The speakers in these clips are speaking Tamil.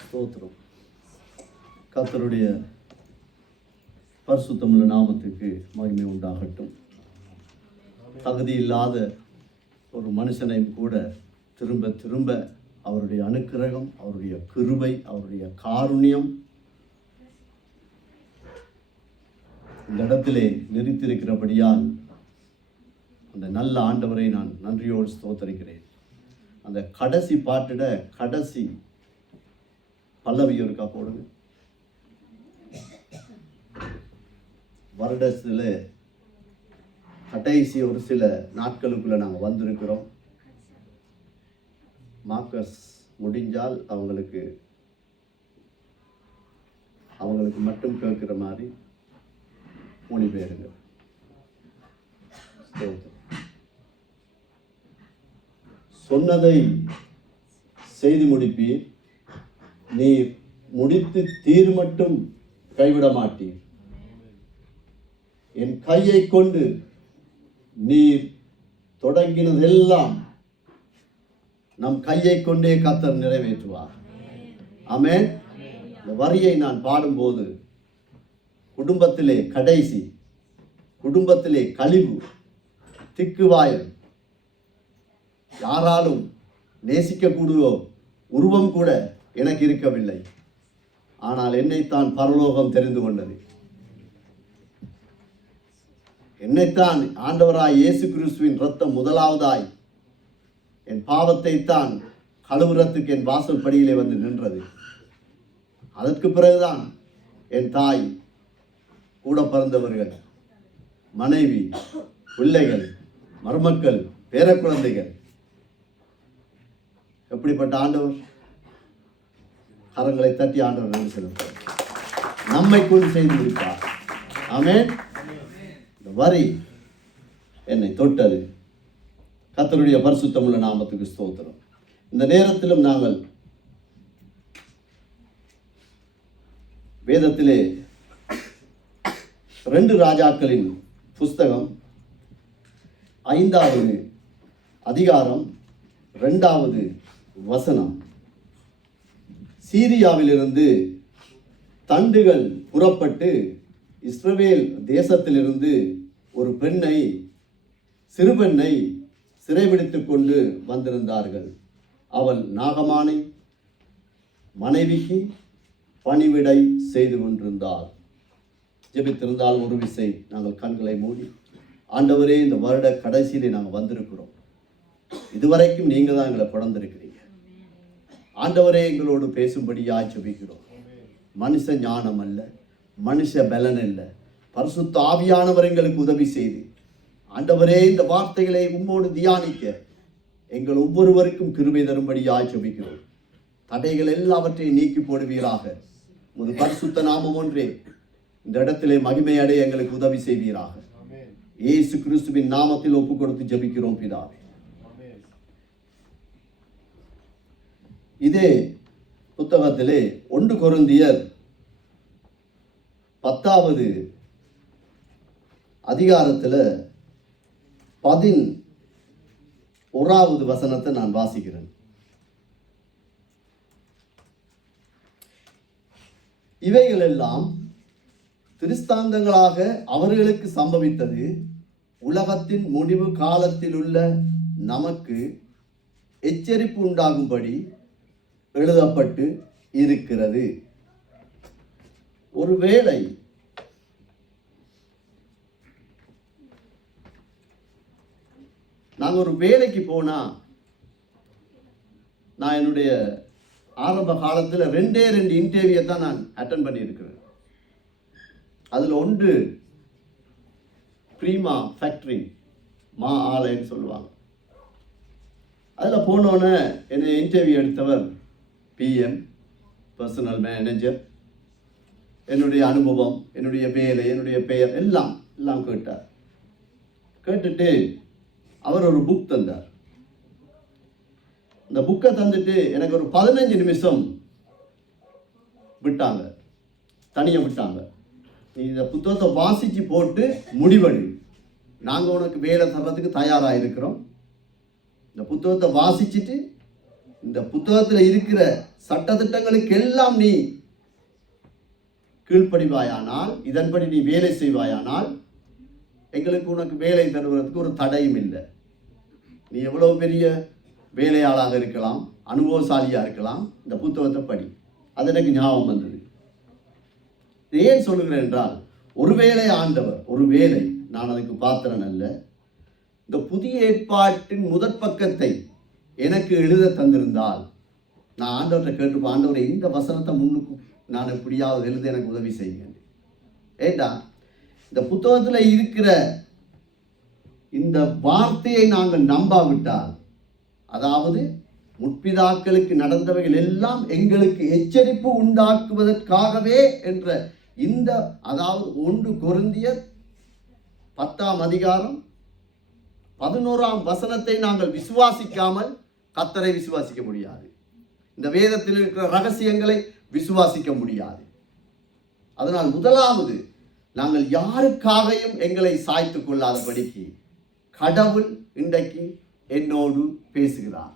ஸ்தோத்திரம். கர்த்தருடைய பரிசுத்தமுள்ள நாமத்துக்கு மகிமை உண்டாகட்டும். தகுதி இல்லாத ஒரு மனுஷனையும் கூட திரும்ப திரும்ப அவருடைய அனுக்கிரகம், அவருடைய கிருபை, அவருடைய காருண்யம் இந்த இடத்திலே நிறுத்தியிருக்கிறபடியால் அந்த நல்ல ஆண்டவரை நான் நன்றியோடு ஸ்தோத்தரிக்கிறேன். அந்த கடைசி பாட்டிட கடைசி பல்லவி இருக்கா போடுங்க. வருடத்தில் கடைசி ஒரு சில நாட்களுக்குள்ள நாங்கள் வந்திருக்கிறோம். மார்க்கஸ் முடிஞ்சால் அவங்களுக்கு மட்டும் கேட்குற மாதிரி மொழிபெயருங்க. சொன்னதை செய்து முடிப்பீர், நீர் முடித்து தீர் மட்டும் கைவிட மாட்டீர். என் கையை கொண்டு நீர் தொடங்கினதெல்லாம் நம் கையை கொண்டே கர்த்தர் நிறைவேற்றுவார். ஆமென். இந்த வரியை நான் பாடும்போது குடும்பத்திலே கடைசி, குடும்பத்திலே கழிவு, திக்குவாயம், யாராலும் நேசிக்கக்கூடிய உருவம் கூட எனக்கு இருக்கவில்லை. ஆனால் என்னைத்தான் பரலோகம் தெரிந்து கொண்டது. என்னைத்தான் ஆண்டவராய் இயேசு கிறிஸ்துவின் இரத்தம் முதலாவதாய் என் பாவத்தை தான் கழுவுறத்துக்கு என் வாசல் படியிலே வந்து நின்றது. அதற்கு பிறகுதான் என் தாய், கூட பிறந்தவர்கள், மனைவி, பிள்ளைகள், மருமக்கள், பேரக்குழந்தைகள். எப்படிப்பட்ட ஆண்டவர்! கரங்களை தட்டி ஆண்டவர் நன்றி செலுத்துவார். நம்மை கொண்டு செய்து முடிப்பார். ஆமென். இந்த வரி என்னை தொட்டது. கர்த்தருடைய பரிசுத்தமுள்ள நாமத்துக்கு ஸ்தோத்திரம். இந்த நேரத்திலும் நாங்கள் வேதத்திலே 2 ராஜாக்களின் புஸ்தகம் 5வது அதிகாரம் 2வது வசனம். சீரியாவிலிருந்து தண்டுகள் புறப்பட்டு இஸ்ரவேல் தேசத்திலிருந்து ஒரு பெண்ணை, சிறு பெண்ணை சிறைபிடித்துக் கொண்டு வந்திருந்தார்கள். அவள் நாகமானை மனைவிக்கு பணிவிடை செய்து கொண்டிருந்தாள். ஜெபித்திருந்தால் ஒரு விசை நாங்கள் கண்களை மூடி, ஆண்டவரே, இந்த வருட கடைசியிலே நாங்கள் வந்திருக்கிறோம். இதுவரைக்கும் நீங்கள் தான் எங்களை பிறந்திருக்கிறீங்க. ஆண்டவரே, எங்களோடு பேசும்படியாய் ஜெபிக்கிறோம். மனுஷ ஞானம் அல்ல, மனுஷ பலன் அல்ல, பரிசுத்த ஆவியானவர் எங்களுக்கு உதவி செய்து, ஆண்டவரே, இந்த வார்த்தைகளை உம்மோடு தியானிக்க எங்கள் ஒவ்வொருவருக்கும் கிருபை தரும்படியாய் ஜெபிக்கிறோம். தடைகள் எல்லாவற்றையும் நீக்கி போடுவீராக. உமது பரிசுத்த நாமம் ஒன்றே இந்த இடத்திலே மகிமை அடைய எங்களுக்கு உதவி செய்வீராக. இயேசு கிறிஸ்துவின் நாமத்தில் ஒப்பு கொடுத்து ஜெபிக்கிறோம் பிதாவே. இதே புத்தகத்திலே 1 கொரிந்தியர் 10வது அதிகாரத்தில் 11வது வசனத்தை நான் வாசிக்கிறேன். இவைகள் எல்லாம் திருஸ்தாந்தங்களாக அவர்களுக்கு சம்பவித்தது, உலகத்தின் முடிவு காலத்தில் உள்ள நமக்கு எச்சரிப்பு உண்டாகும்படி எழுதப்பட்டு இருக்கிறது. ஒருவேளை நாங்கள் ஒரு வேலைக்கு போனால், நான் என்னுடைய ஆரம்ப காலத்தில் 2 இன்டர்வியூ தான் நான் அட்டன் பண்ணியிருக்கிறேன். அதில் ஒன்று ப்ரீமா ஃபேக்ட்ரி, மா ஆலைன்னு சொல்லுவாங்க. அதில் போனோன்னே என்னை இன்டர்வியூ எடுத்தவர் PM, பர்சனல் மேனேஜர். என்னுடைய அனுபவம், என்னுடைய வேலை, என்னுடைய பெயர் எல்லாம் கேட்டார். கேட்டுட்டு அவர் ஒரு புக் தந்தார். இந்த புக்கை தந்துட்டு எனக்கு ஒரு 15 நிமிஷம் விட்டாங்க, தனியாக விட்டாங்க. நீ இந்த புத்தகத்தை வாசித்து போட்டு முடிவெடு, நாங்கள் உனக்கு வேலை தர்றதுக்கு தயாராக இருக்கிறோம். இந்த புத்தகத்தை வாசிச்சுட்டு இந்த புத்தகத்தில் இருக்கிற சட்டதிட்டங்களுக்கு எல்லாம் நீ கீழ்ப்படிவாயானால், இதன்படி நீ வேலை செய்வாயானால், எங்களுக்கு உனக்கு வேலை தருவதற்கு ஒரு தடையும் இல்லை. நீ எவ்வளவு பெரிய வேலையாளாக இருக்கலாம், அனுபவசாலியாக இருக்கலாம், இந்த புத்தகத்தை படி. அது எனக்கு ஞாபகம் வந்தது. ஏன் சொல்லுகிறேன் என்றால், ஒருவேளை ஆண்டவர், ஒரு வேலை, நான் அதுக்கு பாத்திரன் அல்ல, இந்த புதிய ஏற்பாட்டின் முதற் பக்கத்தை எனக்கு எழுத தந்திருந்தால், நான் ஆண்டவர்கிட்ட கேட்டு, ஆண்டவரை இந்த வசனத்தை முன்னுக்கு நான் எப்படியாவது எழுத எனக்கு உதவி செய்யுங்க. ஏண்டா இந்த புத்தகத்தில் இருக்கிற இந்த வார்த்தையை நாங்கள் நம்பாவிட்டால், அதாவது முற்பிதாக்களுக்கு நடந்தவைகள் எல்லாம் எங்களுக்கு எச்சரிப்பு உண்டாக்குவதற்காகவே என்ற இந்த, அதாவது 1 கொரிந்தியர் 10ஆம் அதிகாரம் 11ஆம் வசனத்தை நாங்கள் விசுவாசிக்காமல் கர்த்தரை விசுவாசிக்க முடியாது. இந்த வேதத்தில் இருக்கிற ரகசியங்களை விசுவாசிக்க முடியாது. அதனால் முதலாவது, நாங்கள் யாருக்காகவும் எங்களை சாய்த்து கொள்ளாதபடிக்கு கடவுள் இன்றைக்கு என்னோடு பேசுகிறார்,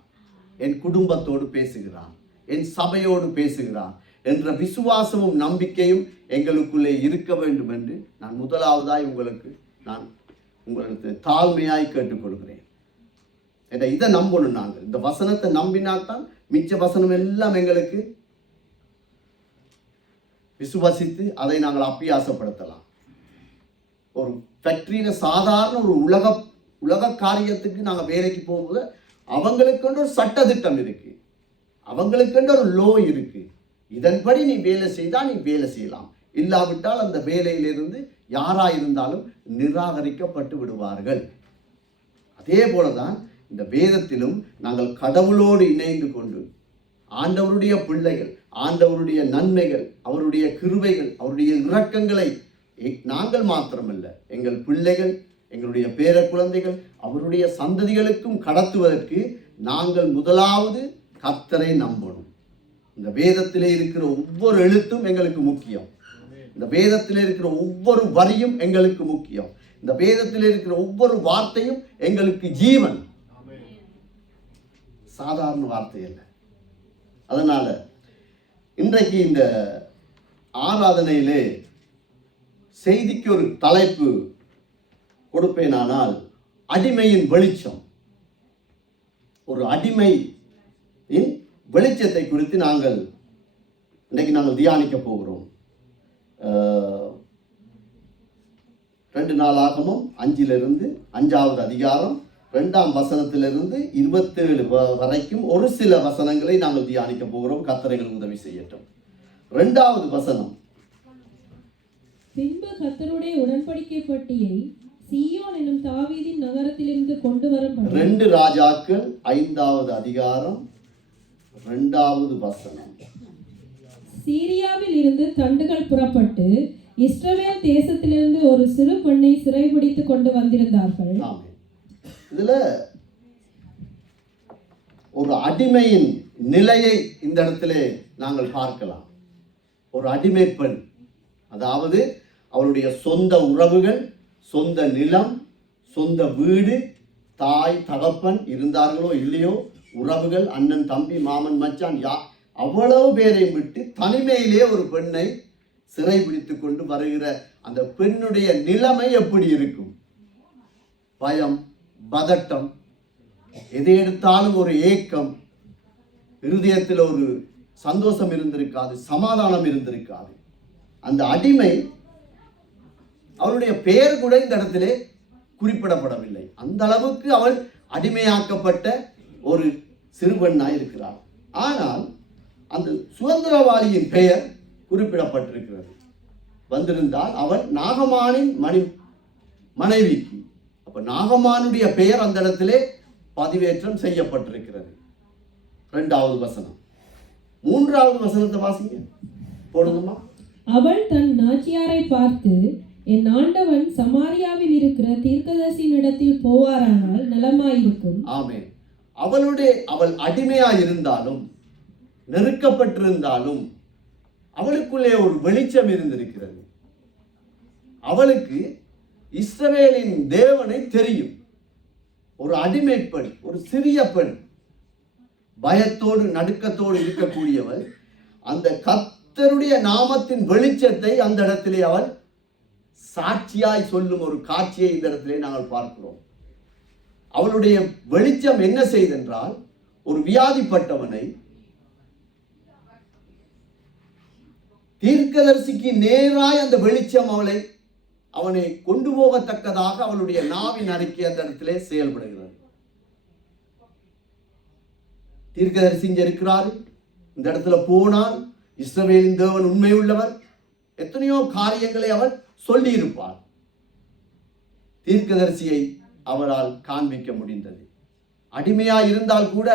என் குடும்பத்தோடு பேசுகிறார், என் சபையோடு பேசுகிறார் என்ற விசுவாசமும் நம்பிக்கையும் எங்களுக்குள்ளே இருக்க வேண்டும் என்று நான் முதலாவதாய் உங்களுக்கு தாழ்மையாய் கேட்டுக்கொள்கிறேன். இதை நம்பணும். நாங்கள் இந்த வசனத்தை நம்பினால்தான் மிச்ச வசனம் எல்லாம் எங்களுக்கு விசுவாசித்து அதை நாங்கள் அப்பியாசப்படுத்தலாம். ஒரு ஃபேக்டரியில சாதாரண ஒரு உலக காரியத்துக்கு நாங்கள் வேலைக்கு போகும்போது அவங்களுக்குன்ற ஒரு சட்டத்திட்டம் இருக்கு, அவங்களுக்குன்ற ஒரு லோ இருக்கு. இதன்படி நீ வேலை செய்தால் நீ வேலை செய்யலாம், இல்லாவிட்டால் அந்த வேலையிலிருந்து யாராயிருந்தாலும் நிராகரிக்கப்பட்டு விடுவார்கள். அதே போலதான் இந்த வேதத்திலும் நாங்கள் கடவுளோடு இணைந்து கொண்டு ஆண்டவருடைய பிள்ளைகள், ஆண்டவருடைய நன்மைகள், அவருடைய கிருபைகள், அவருடைய இரக்கங்களை நாங்கள் மாத்திரமல்ல, எங்கள் பிள்ளைகள், எங்களுடைய பேர குழந்தைகள், அவருடைய சந்ததிகளுக்கும் கடத்துவதற்கு நாங்கள் முதலாவது கர்த்தரை நம்பணும். இந்த வேதத்திலே இருக்கிற ஒவ்வொரு எழுத்தும் எங்களுக்கு முக்கியம். இந்த வேதத்தில் இருக்கிற ஒவ்வொரு வரியும் எங்களுக்கு முக்கியம். இந்த வேதத்தில் இருக்கிற ஒவ்வொரு வார்த்தையும் எங்களுக்கு ஜீவன், சாதாரண வார்த்தை அல்ல. அதனால இன்றைக்கு இந்த ஆராதனையிலே செய்திக்கு ஒரு தலைப்பு கொடுப்பேனானால், அடிமையின் வெளிச்சம். ஒரு அடிமையின் வெளிச்சத்தை குறித்து இன்றைக்கு நாங்கள் தியானிக்க போகிறோம். 2 நாளாகமம் 5 5வது அதிகாரம் 2ஆம் வசனத்திலிருந்து 27 வரைக்கும் ஒரு சில வசனங்களை நாங்கள் தியானிக்க போகிறோம். கர்த்தர்கள் உதவி செய்யட்டும். 2வது வசனம், பின்பு கர்த்தருடைய உடன்படிக்கை பட்டியை சீயோன் என்னும் தாவீதின் நகரத்திலிருந்து கொண்டு வரப்படும். 2 ராஜாக்கள் 5வது அதிகாரம் 2வது வசனம். சீரியாவில் இருந்து தண்டுகள் புறப்பட்டு இஸ்ரவேல் தேசத்திலிருந்து ஒரு சிறு பெண்ணை சிறைபிடித்து கொண்டு வந்திருந்தார்கள். இதுல ஒரு அடிமையின் நிலையை இந்த இடத்திலே நாங்கள் பார்க்கலாம். ஒரு அடிமை பெண், அதாவது அவருடைய சொந்த உறவுகள், சொந்த நிலம், சொந்த வீடு, தாய் தகப்பன் இருந்தார்களோ இல்லையோ, உறவுகள், அண்ணன் தம்பி மாமன் மச்சான், அவ்வளவு பேரையும் விட்டு தனிமையிலே ஒரு பெண்ணை சிறைபிடித்து கொண்டு வருகிற அந்த பெண்ணுடைய நிலைமை எப்படி இருக்கும்? பயம், பதட்டம், எதை எடுத்தாலும் ஒரு ஏக்கம், இருதயத்தில் ஒரு சந்தோஷம் இருந்திருக்காது, சமாதானம் இருந்திருக்காது. அந்த அடிமை, அவருடைய பெயர் கூட இந்த இடத்திலே குறிப்பிடப்படவில்லை. அந்த அளவுக்கு அவள் அடிமையாக்கப்பட்ட ஒரு சிறுபெண்ணாய் இருக்கிறாள். ஆனால் அந்த சுதந்திரவாளியின் பெயர் குறிப்பிடப்பட்டிருக்கிறது. வந்திருந்தால் அவள் நாகமானின் மனைவிக்கு. அப்ப நாகமானுடைய பெயர் அந்த இடத்திலே பதிவேற்றம் செய்யப்பட்டிருக்கிறது. 2வது வசனம். 3வது வசனத்தை வாசிங்க போடுங்கம்மா. அவள் தன் நாச்சியாரை பார்த்து, என் ஆண்டவன் சமாரியாவில் இருக்கிற தீர்க்கதரிசியின் இடத்தில் போவாரானால் நலமாயிருக்கும். ஆமென். அவள் அடிமையாயிருந்தாலும், நெருக்கப்பட்டிருந்தாலும், அவளுக்குள்ளே ஒரு வெளிச்சம் இருந்திருக்கிறது. அவளுக்கு இஸ்ரவேலின் தேவனை தெரியும். ஒரு அடிமை பெண், ஒரு சிறிய பெண், பயத்தோடு நடுக்கத்தோடு இருக்கக்கூடியவள். அந்த கர்த்தருடைய நாமத்தின் வெளிச்சத்தை அந்த இடத்திலே அவள் சாட்சியாய் சொல்லும் ஒரு காட்சியை இந்த இடத்திலே நாங்கள் பார்க்கிறோம். அவளுடைய வெளிச்சம் என்ன செய்தென்றால், ஒரு வியாதிப்பட்டவனை தீர்க்கதரிசிக்கு நேராய் அந்த வெளிச்சம் அவனை கொண்டு போகத்தக்கதாக அவளுடைய நாவின் அறிக்கை அந்த இடத்திலே செயல்படுகிறது. தீர்க்கதரிசி இங்க இருக்கிறார், இந்த இடத்துல போனால் இஸ்ரவேலின் தேவன் உண்மை உள்ளவர், எத்தனையோ காரியங்களை அவர் சொல்லி இருப்பார். தீர்க்கதரிசியை அவரால் காண்பிக்க முடிந்தது. அடிமையாய் இருந்தால் கூட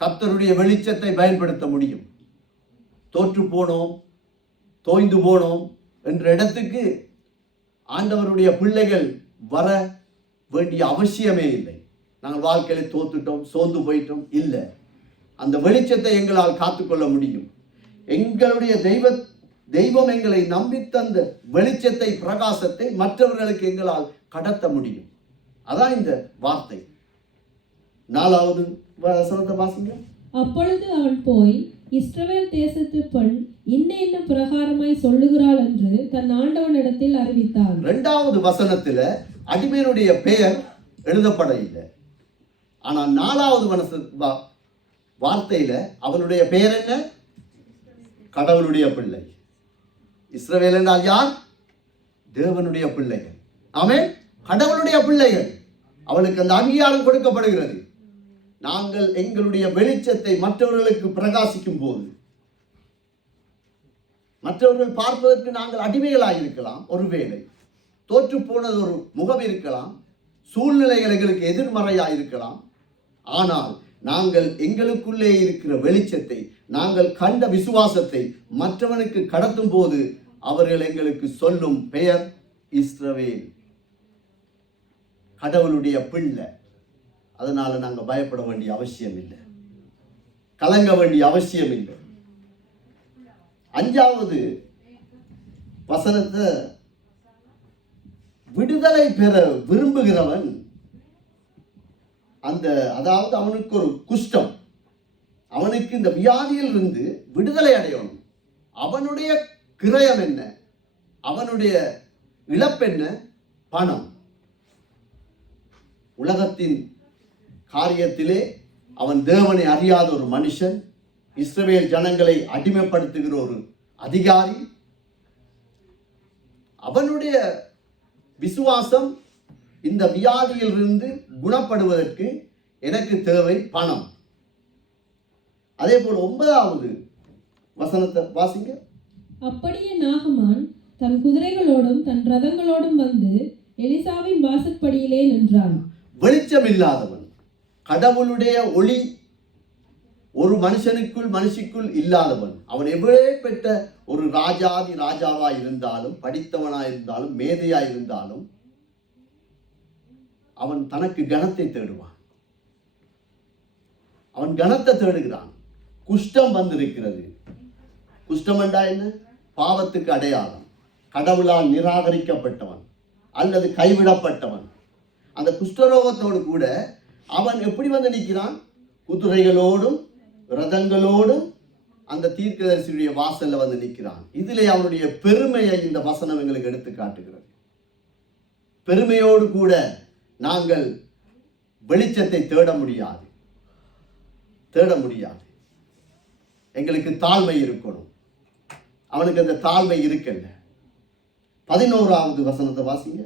கர்த்தருடைய வெளிச்சத்தை பயன்படுத்த முடியும். தோற்று போனோம், தோய்ந்து போனோம் என்ற இடத்துக்கு ஆண்டவருடைய பிள்ளைகள் வர வேண்டிய அவசியமே இல்லை. நாங்கள் வாழ்க்கையில தோத்துட்டோம், சோர்ந்து போயிட்டோம், இல்லை. அந்த வெளிச்சத்தை எங்களால் காத்துக்கொள்ள முடியும். எங்களுடைய தெய்வம் எங்களை நம்பி தந்த வெளிச்சத்தை, பிரகாசத்தை மற்றவர்களுக்கு எங்களால் கடத்த முடியும். அதான் இந்த வார்த்தை. 4வது வசனத்தை வாசிங்க. அப்பொழுது அவன் போய், இஸ்ரவேல் தேசத்து பெண் இன்ன பிரகாரமாய் சொல்லுகிறாள் என்று தன் ஆண்டவனிடத்தில் அறிவித்தான். 2வது வசனத்துல அடிமையினுடைய பெயர் எழுதப்பட இல்லை. ஆனா 4வது வார்த்தையில அவனுடைய பெயர் என்ன? கடவுளுடைய பிள்ளை. இஸ்ரவேல் என்றால் யார்? தேவனுடைய பிள்ளைகள். ஆமென். கடவுளுடைய பிள்ளைகள். அவளுக்கு அந்த அங்கீகாரம் கொடுக்கப்படுகிறது. நாங்கள் எங்களுடைய வெளிச்சத்தை மற்றவர்களுக்கு பிரகாசிக்கும் போது, மற்றவர்கள் பார்ப்பதற்கு நாங்கள் அடிமைகளாக இருக்கலாம், ஒருவேளை தோற்று போனது ஒரு முகம் இருக்கலாம், சூழ்நிலைகள் எங்களுக்கு எதிர்மறையாக இருக்கலாம். ஆனால் நாங்கள் எங்களுக்குள்ளே இருக்கிற வெளிச்சத்தை, நாங்கள் கண்ட விசுவாசத்தை மற்றவனுக்கு கடத்தும் போது அவர்கள் எங்களுக்கு சொல்லும் பெயர் இஸ்ரவேல், கடவுளுடைய பிள்ளை. அதனால நாங்கள் பயப்பட வேண்டிய அவசியம் இல்லை, கலங்க வேண்டிய அவசியம் இல்லை. 5வது வசனத்தை, விடுதலை பெற விரும்புகிறவன் அதாவது அவனுக்கு ஒரு குஷ்டம், அவனுக்கு இந்த வியாதியில் இருந்து விடுதலை அடையணும். அவனுடைய கிரயம் என்ன? அவனுடைய இழப்பென்ன? பணம். உலகத்தின் காரியத்திலே அவன் தேவனை அறியாத ஒரு மனுஷன், இஸ்ரவேல் ஜனங்களை அடிமைப்படுத்துகிற ஒரு அதிகாரி. அவனுடைய விசுவாசம், இந்த வியாதியில் இருந்து குணப்படுவதற்கு எனக்கு தேவை பணம். அதே போல் 9வது வசனத்தை வாசிங்க. அப்படியே நாகமான் தன் குதிரைகளோடும் தன் ரதங்களோடும் வந்து எலிசாவின் வாசற்படியிலே நின்றான். வெளிச்சம் இல்லாதவன், கடவுளுடைய ஒளி ஒரு மனுஷிக்குள் இல்லாதவன், அவன் எப்பேற்பட்ட ஒரு ராஜாவா இருந்தாலும், படித்தவனா இருந்தாலும், மேதையா இருந்தாலும், அவன் தனக்கு கனத்தை தேடுவான். அவன் கனத்தை தேடுகிறான். குஷ்டம் வந்திருக்கிறது. குஷ்டம் என்றா என்ன? பாவத்துக்கு அடையாளம். கடவுளால் நிராகரிக்கப்பட்டவன் அல்லது கைவிடப்பட்டவன். அந்த குஷ்டரோகத்தோடு கூட அவன் எப்படி வந்து நிற்கிறான்? குதிரைகளோடும் ரதங்களோடும் அந்த தீர்க்கதரிசியுடைய வாசல்ல வந்து நிற்கிறான். இதிலே அவனுடைய பெருமையை இந்த வசனம் எங்களுக்கு எடுத்து காட்டுகிறது. பெருமையோடு கூட நாங்கள் வெளிச்சத்தை தேட முடியாது. எங்களுக்கு தாழ்மை இருக்கணும். அவனுக்கு அந்த தாழ்மை இருக்கல்ல. 11வது வசனத்தை வாசிங்க.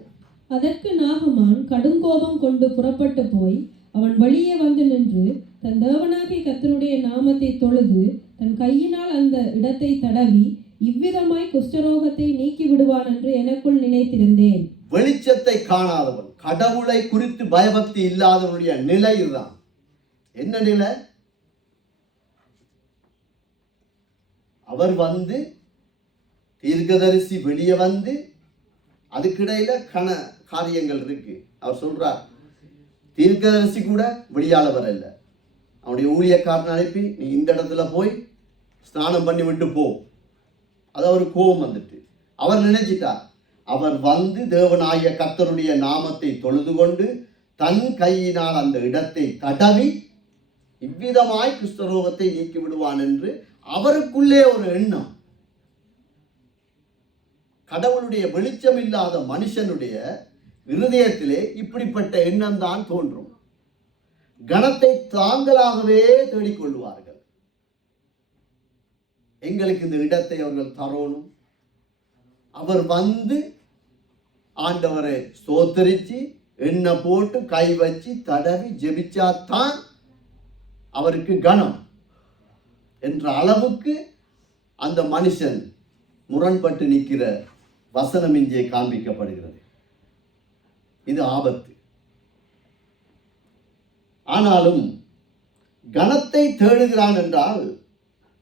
அதற்கு நாகமான் கடுங்கோபம் கொண்டு புறப்பட்டு போய் அவன் வழியே வந்து நின்று தன் தேவனாகிய கர்த்தருடைய நாமத்தை தொழுது தன் கையினால் அந்த இடத்தை தடவி இவ்விதமாய் குஷ்டரோகத்தை நீக்கி விடுவான் என்று எனக்குள் நினைத்திருந்தேன். வெளிச்சத்தை காணாதவன், கடவுளை குறித்து பயபக்தி இல்லாதவனுடைய நிலை இதுதான். என்ன நிலை? அவர் வந்து தீர்க்கதரிசி வெளியே வந்து அதுக்கிடையில காரியங்கள் இருக்கு. அவர் சொல்றார், தீர்க்கதரிசி கூட வெளியால வரல. அவனுடைய ஊழியக்காரன் அனுப்பி, நீ இந்த இடத்துல போய் ஸ்நானம் பண்ணி விட்டு போ. அது அவர் கோபம் வந்துட்டு அவர் நினைச்சிட்டார், அவர் வந்து தேவனாகிய கர்த்தருடைய நாமத்தை தொழுது கொண்டு தன் கையினால் அந்த இடத்தை தடவி இவ்விதமாய் குஷ்டரோகத்தை நீக்கி விடுவான் என்று அவருக்குள்ளே ஒரு எண்ணம். கடவுளுடைய வெளிச்சம் இல்லாத மனுஷனுடைய இருதயத்திலே இப்படிப்பட்ட எண்ணம் தான் தோன்றும். கணத்தை தாங்களாகவே தேடிக்கொள்வார்கள். எங்களுக்கு இந்த இடத்தை அவர்கள் தரணும், அவர் வந்து ஆண்டவரை ஸ்தோத்தரிச்சு எண்ணெய் போட்டு கை வச்சு தடவி ஜெபிச்சாத்தான் அவருக்கு கணம் என்ற அளவுக்கு அந்த மனுஷன் முரண்பட்டு நிற்கிற வசனம் இங்கே காண்பிக்கப்படுகிறது. இது ஆபத்து. ஆனாலும் கணத்தை தேடுகிறான் என்றால்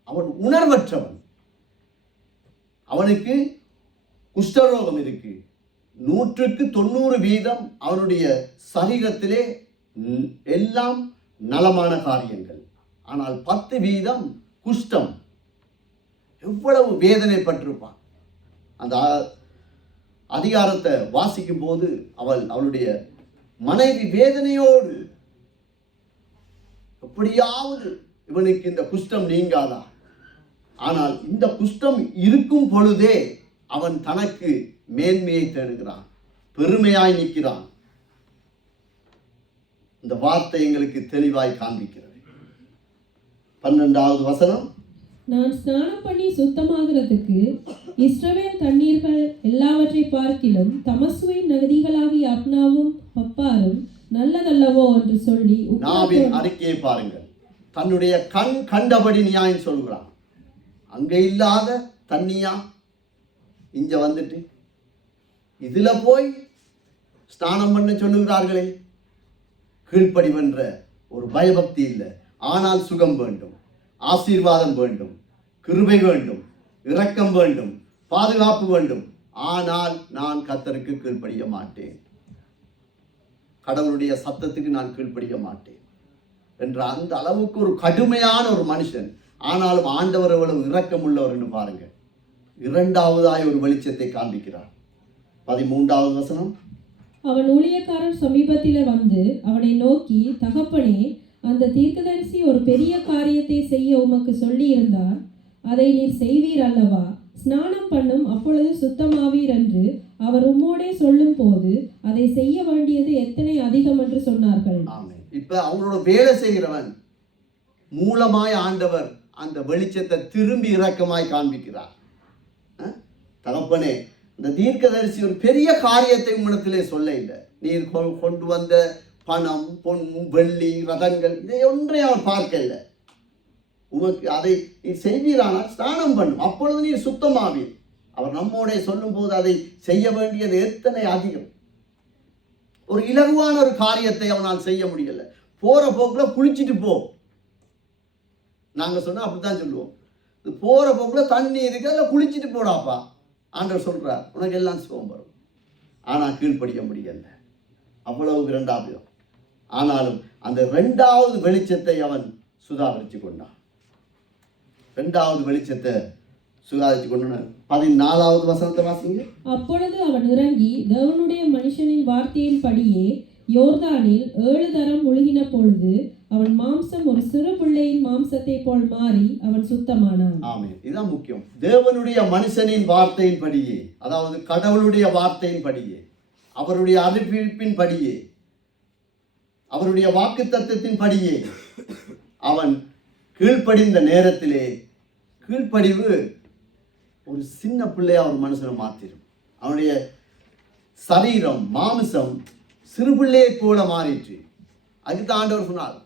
அவன் உணர்வற்றவன். அவனுக்கு குஷ்டரோகம் இருக்கு. 100% அவனுடைய சரீரத்திலே எல்லாம் நலமான காரியங்கள். ஆனால் 10% குஷ்டம். எவ்வளவு வேதனைப்பட்டிருப்பான். அந்த அதிகாரத்தை வாசிக்கும் போது அவளுடைய மனைவி வேதனையோடு, எப்படியாவது இவனுக்கு இந்த குஷ்டம் நீங்காதா. ஆனால் இந்த குஷ்டம் இருக்கும் பொழுதே அவன் தனக்கு மேன்மையை தேடுகிறான், பெருமையாய் நிற்கிறான். இந்த வார்த்தை எங்களுக்கு தெளிவாய் காண்பிக்கிறது. 12வது வசனம், நான் ஸ்நானம் பண்ணி சுத்தமாகிறதுக்கு இஸ்ரவேல் தண்ணீர்கள் எல்லாவற்றை பார்க்கிலும் தமசுவின் நதிகளாகிய அப்னாவும் பப்பாரும் நல்லதல்லவோ என்று சொல்லி நாவின் அறிக்கையை பாருங்கள். தன்னுடைய கண் கண்டபடி நியாயம் சொல்கிறான். அங்க இல்லாத தண்ணியா இங்க வந்துட்டு இதுல போய் ஸ்நானம் பண்ண சொல்லுகிறார்களே. கீழ்ப்படிவென்ற ஒரு பயபக்தி இல்லை. ஆனால் சுகம் வேண்டும், ஆசீர்வாதம் வேண்டும், கிருபை வேண்டும், இரக்கம் வேண்டும், பாதுகாப்பு வேண்டும். ஆனால் நான் கர்த்தருக்கு கீழ்ப்படிய மாட்டேன், கடவுளுடைய சத்தத்துக்கு நான் கீழ்ப்படிய மாட்டேன் என்ற அந்த அளவுக்கு ஒரு கடுமையான ஒரு மனுஷன். ஆனாலும் ஆண்டவர் எவ்வளவு இரக்கம் உள்ளவர் என்று பாருங்க. 2வதாய் ஒரு வெளிச்சத்தை காண்பிக்கிறார். 13வது வசனம், அவன் ஊழியக்காரன் சமீபத்தில வந்து அவனை நோக்கி, தகப்பனே, அந்த தீர்க்கதரிசி ஒரு பெரிய காரியத்தை செய்ய உமக்கு சொல்லி இருந்தார், அதை நீர் செய்வீர் அல்லவா? ஸ்நானம் பண்ணும், அப்பொழுது சுத்தமாவீர் என்று அவர் உம்மோடே சொல்லும் போது அதை செய்ய வேண்டியது எத்தனை அதிகம் என்று சொன்னார்கள். இப்ப அவங்களோட வேலை செய்கிறவன் மூலமாய் ஆண்டவர் அந்த வெளிச்சத்தை திரும்பி இரக்கமாய் காண்பிக்கிறார். தகப்பனே, இந்த தீர்க்கதரிசி ஒரு பெரிய காரியத்தை உம்மிடத்திலே சொல்ல இல்லை. நீர் கொண்டு வந்த பணம், பொன், வெள்ளி, ரதங்கள், இதை ஒன்றை அவர் பார்க்க இல்லை. உமக்கு அதை நீ செய்வீரானால் ஸ்நானம் பண்ணும், அப்பொழுது நீர் சுத்தமாவீர். அவர் நம்மோட சொல்லும் போது அதை செய்ய வேண்டியது எத்தனை அதிகம். ஒரு இலகுவான ஒரு காரியத்தை அவனால் செய்ய முடியல. போற போக்குல குளிச்சுட்டு போ, நாங்க சொன்னா அப்படித்தான் சொல்லுவோம். போற போக்குல தண்ணி இருக்கு, அதில் குளிச்சுட்டு போடாப்பா ஆண்டவர் சொல்றார், உனக்கு எல்லாம் சுகம் வரும். ஆனா கீழ்ப்படிய முடியல, அவ்வளவு 2வது. ஆனாலும் அந்த 2வது வெளிச்சத்தை அவன் சுதாகரித்து கொண்டான். 2வது வெளிச்சத்தை சுதாகரித்து கொண்டான். 14வது வசனத்தை வாசிங்க. அப்பொழுது அவன் இறங்கி தேவனுடைய மனுஷனின் வார்த்தையின் படியே யோர்தானில் 7 தரம் முழுகின பொழுது அவன் மாம்சம் ஒரு சிறு பிள்ளையின் மாம்சத்தை போல் மாறி அவன் சுத்தமானான். ஆமென். இதுதான் முக்கியம். தேவனுடைய மனுஷனின் வார்த்தையின் படியே, அதாவது கடவுளுடைய வார்த்தையின் படியே, அவருடைய அறிவிப்பின் படியே, அவருடைய வாக்கு தத்தத்தின் படியே அவன் கீழ்ப்படிந்த நேரத்திலே, கீழ்ப்படிவு ஒரு சின்ன பிள்ளையா ஒரு மனுஷனை மாத்திரும். அவனுடைய சரீரம், மாமிசம் சிறு பிள்ளையை போல மாறிற்று. அதுக்கு ஆண்டவர் சொன்னார்,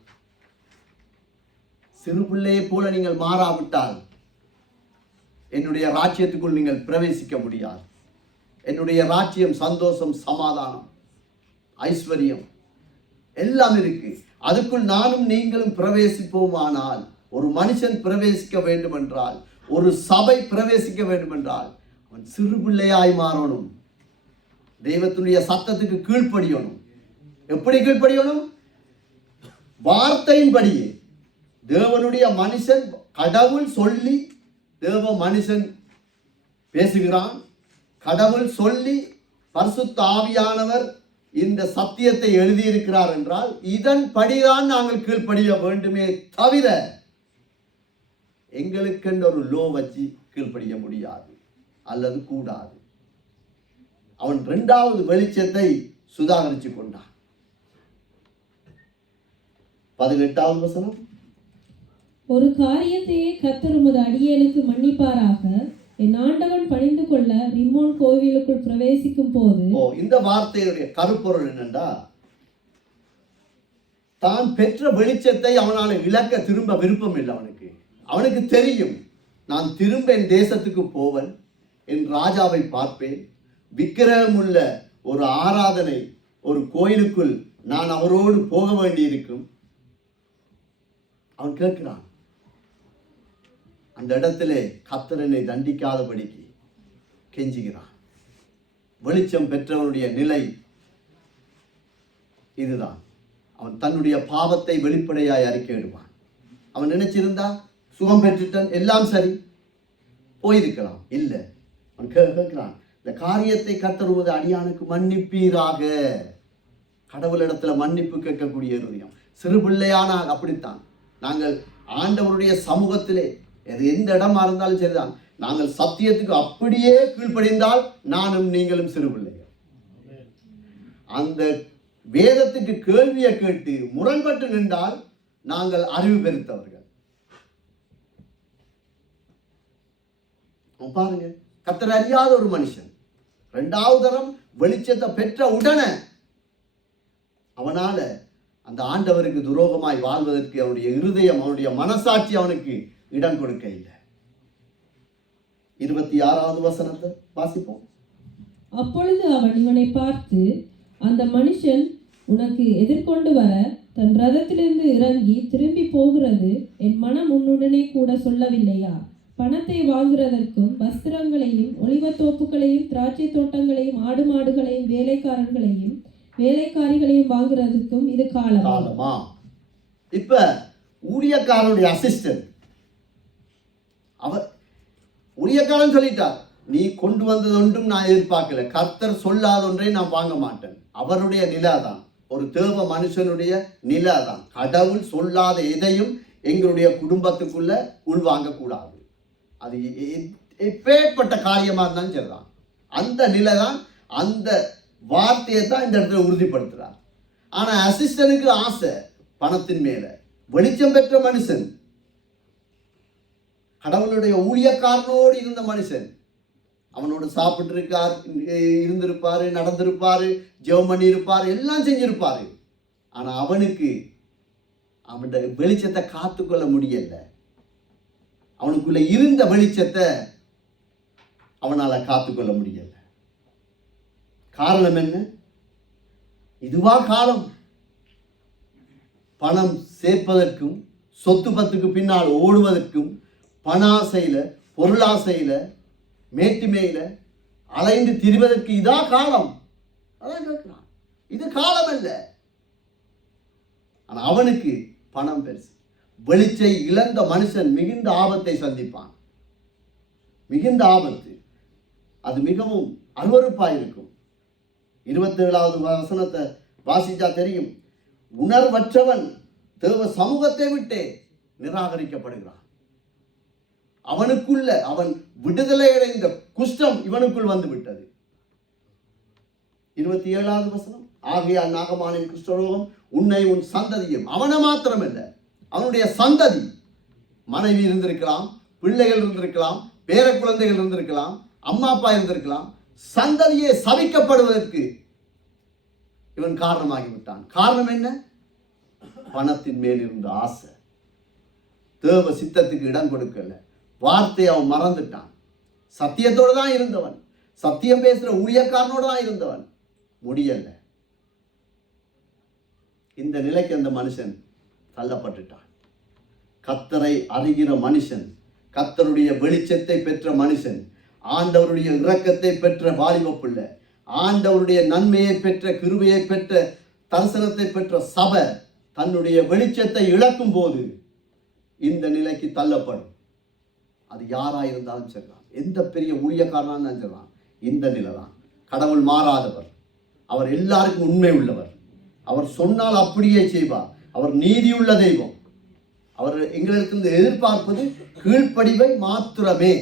சிறு பிள்ளையை போல நீங்கள் மாறாவிட்டால் என்னுடைய ராஜ்யத்துக்குள் நீங்கள் பிரவேசிக்க முடியாது. என்னுடைய ராஜ்யம் சந்தோஷம், சமாதானம், ஐஸ்வர்யம் எல்லாம் இருக்கு. அதுக்குள் நானும் நீங்களும் பிரவேசிப்போமானால், ஒரு மனுஷன் பிரவேசிக்க வேண்டும் என்றால், ஒரு சபை பிரவேசிக்க வேண்டும் என்றால் அவன் சிறு பிள்ளையாய் மாறணும். தெய்வத்துடைய சத்தத்துக்கு கீழ்ப்படியணும். எப்படி கீழ்ப்படியணும்? வார்த்தையின்படியே. தேவனுடைய மனுஷன், கடவுள் சொல்லி தேவ மனுஷன் பேசுகிறான். கடவுள் சொல்லி பரிசுத்த ஆவியானவர் இந்த சத்தியத்தை எழுதியிருக்கிறார் என்றால் இதன்படிதான் நாங்கள் கீழ்ப்படிய வேண்டுமே தவிர எங்களுக்கென்று ஒரு லோ வச்சு கீழ்ப்படிய முடியாது அல்லது கூடாது. அவன் 2வது வெளிச்சத்தை சுதாகரித்து கொண்டான். 18வது வசனம், ஒரு காரியத்தையே கர்த்தர் உமது அடியேனுக்கு மன்னிப்பாராக, என் ஆண்டவன் பணிந்து கொள்ள ரிம்மோன் கோவிலுக்குள் பிரவேசிக்கும் போது. இந்த வார்த்தையுடைய கருப்பொருள் என்னண்டா, தான் பெற்ற வெளிச்சத்தை அவனால் இழக்க திரும்ப விருப்பம் இல்லை. அவனுக்கு தெரியும், நான் திரும்ப என் தேசத்துக்கு போவன், என் ராஜாவை பார்ப்பேன், விக்கிரகம் உள்ள ஒரு ஆராதனை ஒரு கோயிலுக்குள் நான் அவரோடு போக வேண்டி இருக்கும். அவன் கேட்கிறான், அந்த இடத்திலே கர்த்தரனை தண்டிக்காதபடிக்கு கெஞ்சுகிறான். வெளிச்சம் பெற்றவனுடைய நிலை இதுதான். அவன் தன்னுடைய பாவத்தை வெளிப்படையாய் அறிக்கையிடுவான். அவன் நினைச்சிருந்தா சுகம் பெற்றுட்டான், எல்லாம் சரி போயிருக்கலாம். இல்லை, அவன் கேட்கிறான், இந்த காரியத்தை கர்த்தர் உமது அடியானுக்கு மன்னிப்பீராக. கடவுளிடத்துல மன்னிப்பு கேட்கக்கூடிய இருதயம். சிறு பிள்ளையான அப்படித்தான் நாங்கள் ஆண்டவருடைய சமூகத்திலே எந்த இடமா இருந்தாலும் சரிதான், நாங்கள் சத்தியத்துக்கு அப்படியே கீழ்ப்படிந்தால் நானும் நீங்களும் சிறு பிள்ளைகள். அந்த வேதத்துக்கு கேள்வியை கேட்டு முரண்பட்டு நின்றால் நாங்கள் அறிவு பெருத்தவர்கள். பாருங்க, கர்த்தர் அறியாத ஒரு மனுஷன் 2வது தரம் வெளிச்சத்தை பெற்ற உடனே அவனால அந்த ஆண்டவருக்கு துரோகமாய் வாழ்வதற்கு அவனுடைய இருதயம், அவனுடைய மனசாட்சி அவனுக்கு இடம் கொடுக்க இல்லை. 26வது வசனத்தை வாசிப்போம். அப்பொழுது அவன் இவனை பார்த்து, அந்த மனுஷன் உனக்கு எதிர்கொண்டு வர தன் ரதத்திலிருந்து இறங்கி திரும்பி போகிறது என் மனம் உன்னுடனே கூட சொல்லவில்லையா? பணத்தை வாங்குறதற்கும் வஸ்திரங்களையும் ஒலிவத்தோப்புகளையும் திராட்சை தோட்டங்களையும் ஆடு மாடுகளையும் வேலைக்காரர்களையும் வேலைக்காரிகளையும் வாங்குறதுக்கும் இது காலமா? இப்ப ஊழியக்காரனுடைய அசிஸ்டன்ட் அவர் ஊழியக்காரன் சொல்லிட்டார், நீ கொண்டு வந்தது ஒன்றும் நான் எதிர்பார்க்கல, கர்த்தர் சொல்லாத ஒன்றை நான் வாங்க மாட்டேன். அவருடைய நிலைதான், ஒரு தேவ மனுஷனுடைய நிலைதான். கடவுள் சொல்லாத எதையும் எங்களுடைய குடும்பத்துக்குள்ள உள்வாங்க கூடாது. அது எப்பேற்பட்ட காரியமா இருந்தாலும் சரிதான். அந்த நிலை தான், அந்த வார்த்தையை தான் இந்த இடத்துல உறுதிப்படுத்துறார். ஆனா அசிஸ்டனுக்கு ஆசை பணத்தின் மேல. வெளிச்சம் பெற்ற மனுஷன், கடவுளுடைய ஊழியக்காரனோடு இருந்த மனுஷன், அவனோடு சாப்பிட்டு இருந்திருப்பாரு, நடந்திருப்பாரு, ஜெபம் பண்ணி இருப்பாரு, எல்லாம் செஞ்சிருப்பாரு. ஆனா அவனுக்கு அவனுடைய வெளிச்சத்தை காத்துக்கொள்ள முடியல. அவனுக்குள்ள இருந்த வெளிச்சத்தை அவனால காத்துக்கொள்ள முடியல. காரணம் என்ன? இதுவா காலம்? பணம் சேர்ப்பதற்கும் சொத்து பத்துக்கு பின்னால் ஓடுவதற்கும் பணாசையில பொருளாசையில மேட்டுமையில அலைந்து திரிவதற்கு இதா காலம்? அதான் கேட்கிறான். இது காலம் அல்ல. ஆனா அவனுக்கு பணம் பெருசு. வெளிச்சை இழந்த மனுஷன் மிகுந்த ஆபத்தை சந்திப்பான். மிகுந்த ஆபத்து. அது மிகவும் அருவருப்பாயிருக்கும். 27வது வசனத்தை வாசிச்சா தெரியும். உணர்வற்றவன் தேவ சமூகத்தை விட்டே நிராகரிக்கப்படுகிறான். அவனுக்குள்ள அவன் விடுதலை அடைந்த குஷ்டம் இவனுக்குள் வந்து விட்டது. 27வது வசனம், ஆகையால் நாகமானின் குஷ்டரோகம் உன்னை உன் சந்ததியும். அவனை மாத்திரமல்ல, அவனுடைய சந்ததி, மனைவி இருந்திருக்கலாம், பிள்ளைகள் இருந்திருக்கலாம், பேர குழந்தைகள் இருந்திருக்கலாம், அம்மா அப்பா இருந்திருக்கலாம், சந்ததியே சபிக்கப்படுவதற்கு இவன் காரணமாகிவிட்டான். காரணம் என்ன? பணத்தின் மேல் இருந்த ஆசை. தேவ சித்தத்துக்கு இடம் கொடுக்கல. வார்த்தையை அவன் மறந்துட்டான். சத்தியத்தோடு தான் இருந்தவன், சத்தியம் பேசுற ஊழியக்காரனோடு தான் இருந்தவன். முடியல. இந்த நிலைக்கு அந்த மனுஷன் தள்ளப்பட்டுட்டான். கர்த்தரை அறிகிற மனுஷன், கர்த்தருடைய வெளிச்சத்தை பெற்ற மனுஷன், ஆண்டவருடைய இரக்கத்தை பெற்ற வாலிப பிள்ளை, ஆண்டவருடைய நன்மையை பெற்ற கிருபையை பெற்ற தரிசனத்தை பெற்ற சபை தன்னுடைய வெளிச்சத்தை இழக்கும் போது இந்த நிலைக்கு தள்ளப்படும். அது யாரா இருந்தாலும் சரிதான், எந்த பெரிய ஊழியக்காரனா இருந்தாலும் சரிதான், இந்த நிலை தான். கடவுள் மாறாதவர், அவர் எல்லாருக்கும் உண்மை உள்ளவர். அவர் சொன்னால் அப்படியே செய்வார். அவர் நீதியுள்ள தெய்வம். அவர் எங்களுக்கு எதிர்பார்ப்பது கீழ்ப்படிவை மாத்திரமே.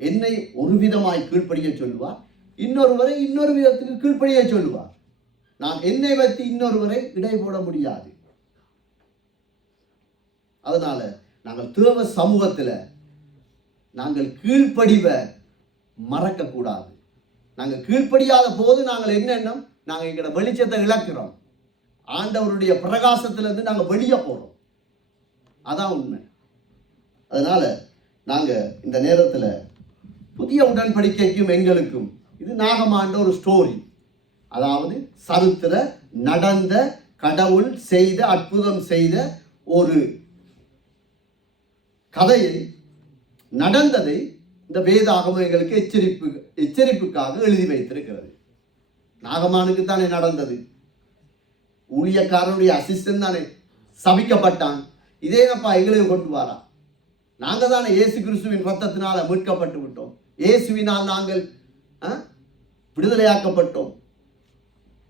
என்னை ஒரு விதமாய் கீழ்ப்படிய சொல்லுவார், இன்னொருவரை இன்னொரு விதத்துக்கு கீழ்ப்படிய சொல்லுவார். நான் என்னை வைத்து இன்னொருவரை இடை போட முடியாது. அதனால நாங்கள் தேவ சமூகத்தில் நாங்கள் கீழ்ப்படிவ மறக்க கூடாது. நாங்கள் கீழ்ப்படியாத போது நாங்கள் என்னென்ன நாங்கள் எங்களோட வெளிச்சத்தை இழக்கிறோம். ஆண்டவருடைய பிரகாசத்திலிருந்து நாங்கள் வெளியே போறோம். அதான் உண்மை. அதனால நாங்கள் இந்த நேரத்தில் புதிய உடன்படிக்கைக்கும் எங்களுக்கும் இது நாகமாண்ட ஒரு ஸ்டோரி. அதாவது சரித்திர நடந்த கடவுள் செய்த அற்புதம் செய்த ஒரு கதையை நடந்ததை இந்த வேதாகமம் எங்களுக்கு எச்சரிப்புக்காக எழுதி வைத்திருக்கிறது. நாகமானுக்கு தானே நடந்தது. ஊழியக்காரனுடைய அசிஸ்டன்ட் தானே சபிக்கப்பட்டான். இதேனப்பா எங்களுக்கு கொண்டு வாரா. நாங்க தானே இயேசு கிறிஸ்துவின் ரத்தத்தினால மீட்கப்பட்டு விட்டோம். இயேசுவினால் நாங்கள் விடுதலையாக்கப்பட்டோம்.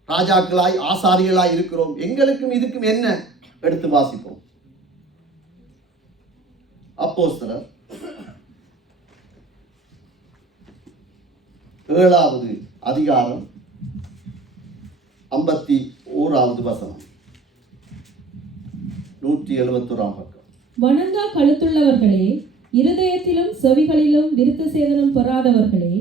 ராஜாக்களாய் ஆசாரியர்களாய் இருக்கிறோம். எங்களுக்கும் இதுக்கும் என்ன? எடுத்து வாசிப்போம். அப்போஸ்தலர் 7வது அதிகாரம் 51வது வசனம், 171ஆம் பக்கம். வணங்கா கழுத்துள்ளவர்களே, இருதயத்திலும் செவிகளிலும் விருத்த சேதனம் பெறாதவர்களே,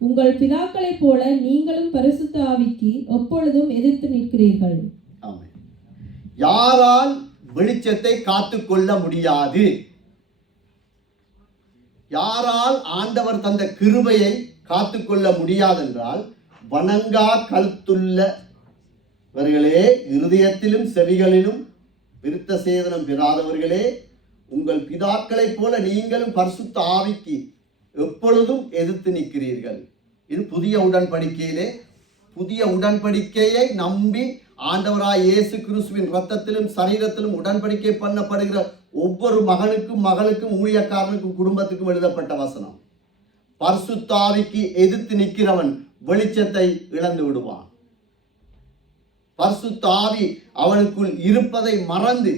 உங்கள் பிதாக்களைப் போல நீங்களும் பரிசுத்த ஆவிக்கு எப்பொழுதும் எதிர்த்து நிற்கிறீர்கள். ஆமென். யாரால் வெளிச்சத்தை காத்துக்கொள்ள முடியாது? யாரால் ஆண்டவர் தந்த கிருபையை காத்துக்கொள்ள முடியாதென்றால், வணங்கா கழுத்துள்ளவர்களே, இருதயத்திலும் செவிகளிலும் விருத்த சேதனம் பெறாதவர்களே, உங்கள் பிதாக்களைப் போல நீங்களும் பரிசுத்த ஆவிக்கு எப்பொழுதும் எதிர்த்து நிற்கிறீர்கள். இது புதிய உடன்படிக்கையிலே, புதிய உடன்படிக்கையை நம்பி ஆண்டவராய் இயேசு கிறிஸ்துவின் ரத்தத்திலும் சரீரத்திலும் உடன்படிக்கை பண்ணப்படுகிற ஒவ்வொரு மகனுக்கும் மகளுக்கும் ஊழியக்காரனுக்கும் குடும்பத்துக்கும் எழுதப்பட்ட வசனம். பரிசுத்த ஆவிக்கு எதிர்த்து நிற்கிறவன் வெளிச்சத்தை இழந்து விடுவான். பரிசுத்த ஆவி அவனுக்குள் இருப்பதை மறந்து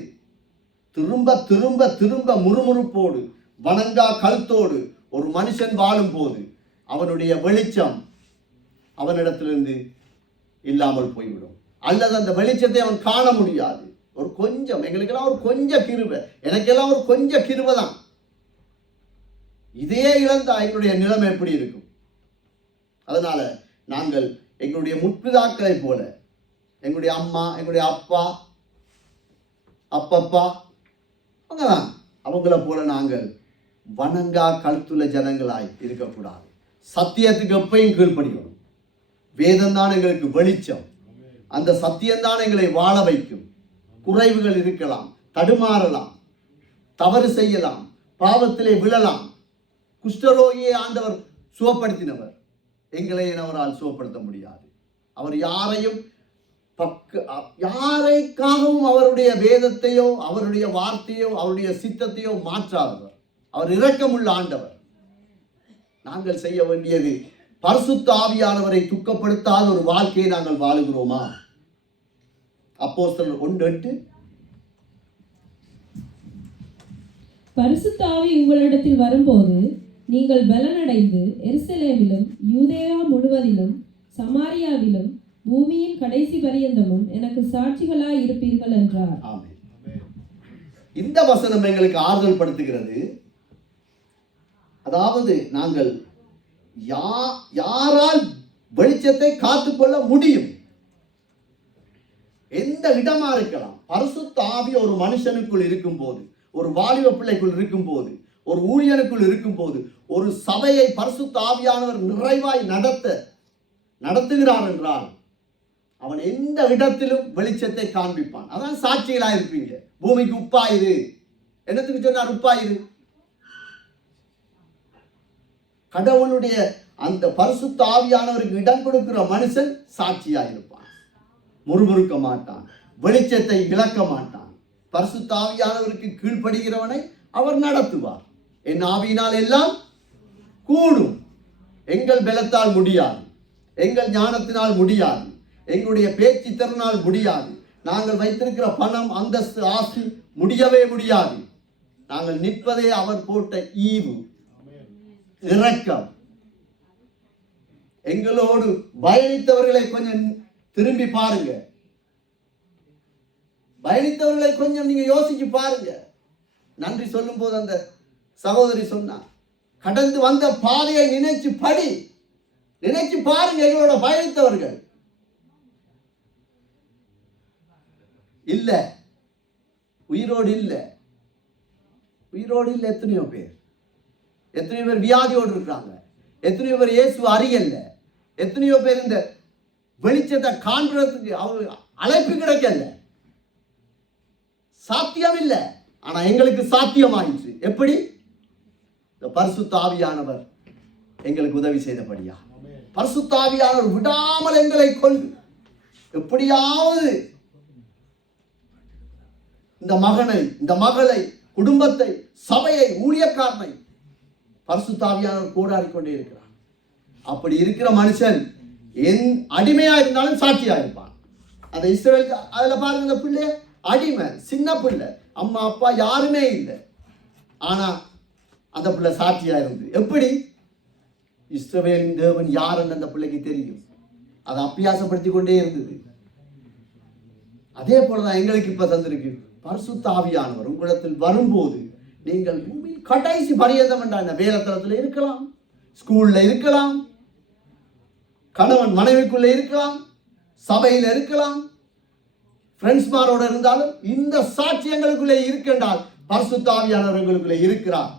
திரும்ப திரும்ப திரும்ப முறுமுறுப்போடு வணங்கா கழுத்தோடு ஒரு மனுஷன் வாழும் போது அவனுடைய வெளிச்சம் அவனிடத்திலிருந்து இல்லாமல் போய்விடும். அல்லது அந்த வெளிச்சத்தை அவன் காண முடியாது. ஒரு கொஞ்சம், எங்களுக்கெல்லாம் ஒரு கொஞ்சம் கிருபை, எனக்கெல்லாம் ஒரு கொஞ்சம் கிருபை தான். இதே இழந்தா எங்களுடைய நிலைமை எப்படி இருக்கும்? அதனால நாங்கள் எங்களுடைய முற்பிதாக்களை போல, எங்களுடைய அம்மா, எங்களுடைய அப்பா, அப்பப்பா, அவங்கதான், அவங்கள போல நாங்கள் வணங்கா கழுத்துள்ள ஜனங்களாய் இருக்கக்கூடாது. சத்தியத்துக்கு எப்பயும் கீழ்ப்படியணும். வேதம் தான் எங்களுக்கு வெளிச்சம். அந்த சத்தியம்தான் எங்களை வாழ வைக்கும். குறைவுகள் இருக்கலாம், தடுமாறலாம், தவறு செய்யலாம், பாவத்திலே விழலாம். குஷ்டரோகியை ஆண்டவர் சுகப்படுத்தினவர். எங்களை அவரால் சுகப்படுத்த முடியாது. அவர் யாரைக்காகவும் அவருடைய வேதத்தையோ அவருடைய வார்த்தையோ அவருடைய சித்தத்தையோ மாற்றாதவர். அவர் இரக்கமுள்ள ஆண்டவர். நாங்கள் செய்ய வேண்டியது பரிசுத்த ஆவியானவரை துக்கப்படுத்தாத ஒரு வாழ்க்கையை நாங்கள் வாழுகிறோமா? அப்போஸ்தலர் 1:8. பரிசுத்த ஆவி உங்களிடத்தில் வரும்போது நீங்கள் பலனடைந்து எருசலேமிலும் யூதேயா முழுவதிலும் சமாரியாவிலும் பூமியின் கடைசி பரியந்தமும் எனக்கு சாட்சிகளாய் இருப்பீர்கள் என்றார். ஆமென். இந்த வசனம் எங்களுக்கு ஆறுதல் படுத்துகிறது. அதாவது நாங்கள் யாரால் வெளிச்சத்தை காத்துக்கொள்ள முடியும்? எந்த இடமா இருக்கலாம். பரிசுத்த ஆவி ஒரு மனுஷனுக்குள் இருக்கும் போது, ஒரு வாலிப பிள்ளைக்குள் இருக்கும் போது, ஒரு ஊழியனுக்குள் இருக்கும் போது, ஒரு சபையை பரிசுத்த ஆவியானவர் நிறைவாய் நடத்துகிறார் என்றால் அவன் எந்த இடத்திலும் வெளிச்சத்தை காண்பிப்பான். அதான் சாட்சிகளாக இருப்பீங்க. பூமிக்கு உப்பாயிரு. என்னத்துக்கு சொன்னார் உப்பாயிரு? கடவுளுடைய அந்த பரிசுத்த ஆவியானவருக்கு இடம் கொடுக்கிற மனுஷன் சாட்சியாக இருப்பான். முறுமுறுக்க மாட்டான், வெளிச்சத்தை இழக்க மாட்டான். பரிசுத்த ஆவியானவருக்கு கீழ்ப்படுகிறவனை அவர் நடத்துவார். என் ஆவியினால் எல்லாம் கூடும், எங்கள் பலத்தால் முடியாது. எங்கள் ஞானத்தினால் முடியாது, எங்களுடைய பேச்சு திறனால் முடியாது, நாங்கள் வைத்திருக்கிற பணம், அந்தஸ்து, ஆசி முடியவே முடியாது. நாங்கள் நிற்பதே அவர் போட்ட ஈவு, இரக்கம். எங்களோடு பயணித்தவர்களை கொஞ்சம் திரும்பி பாருங்க. பயணித்தவர்களை கொஞ்சம் நீங்க யோசிச்சு பாருங்க. நன்றி சொல்லும் போது அந்த சகோதரி சொன்னார், கடந்து வந்த பாதையை நினைச்சு படி, நினைச்சு பாருங்க. எங்களோட பயணித்தவர்கள் இல்ல, உயிரோடு இல்ல, உயிரோடு இல்ல. எத்தனையோ பேர் வியாதியோடு இருக்காங்க. எத்தனையோ பேர் இயேசு அறியல்ல. எத்தனையோ பேர் இந்த வெளிச்சத்தை காண்றதுக்கு அவங்க அழைப்பு கிடைக்கல, சாத்தியம் இல்லை. ஆனா எங்களுக்கு சாத்தியமாயிற்று. எப்படி? இந்த பரிசுத்த ஆவியானவர் எங்களுக்கு உதவி செய்தபடியா. பரிசுத்த ஆவியானவர் விடாமல் எங்களை கொண்டு எப்படியாவது இந்த மகனை, இந்த மகளை, குடும்பத்தை, சபையை, ஊழியக்காரனை பரிசுத்த ஆவியானவர் போராடி கொண்டே இருக்கிறார். அப்படி இருக்கிற மனுஷன் என் அடிமையா இருந்தாலும் சாட்சியா இருப்பான். அந்த இஸ்ரவேல் அதுல பாருங்க, இந்த பிள்ளை அடிமை, சின்ன பிள்ளை, அம்மா அப்பா யாருமே இல்லை. ஆனா அந்த பிள்ளை சாட்சியா இருந்து. எப்படி? இஸ்ரவேலின் தேவன் யாருன்னு அந்த பிள்ளைக்கு தெரியும். அதை அபியாசப்படுத்தி கொண்டே இருந்தது. அதே போலதான் எங்களுக்கு இப்ப தந்திருக்கு பரிசுத்த ஆவியானவர். உங்களிடத்தில் வரும்போது நீங்கள் கடைசி பரியந்தம் என்ற வேலைத்தளத்தில் இருக்கலாம், ஸ்கூல்ல இருக்கலாம், கணவன் மனைவிக்குள்ள இருக்கலாம், சபையில் இருக்கலாம், ஃப்ரெண்ட்ஸ்மாரோட இருந்தாலும் இந்த சாட்சியங்களுக்குள்ளே இருக்கின்றால் பரிசுத்த ஆவியானவர் எங்களுக்குள்ளே இருக்கிறார்.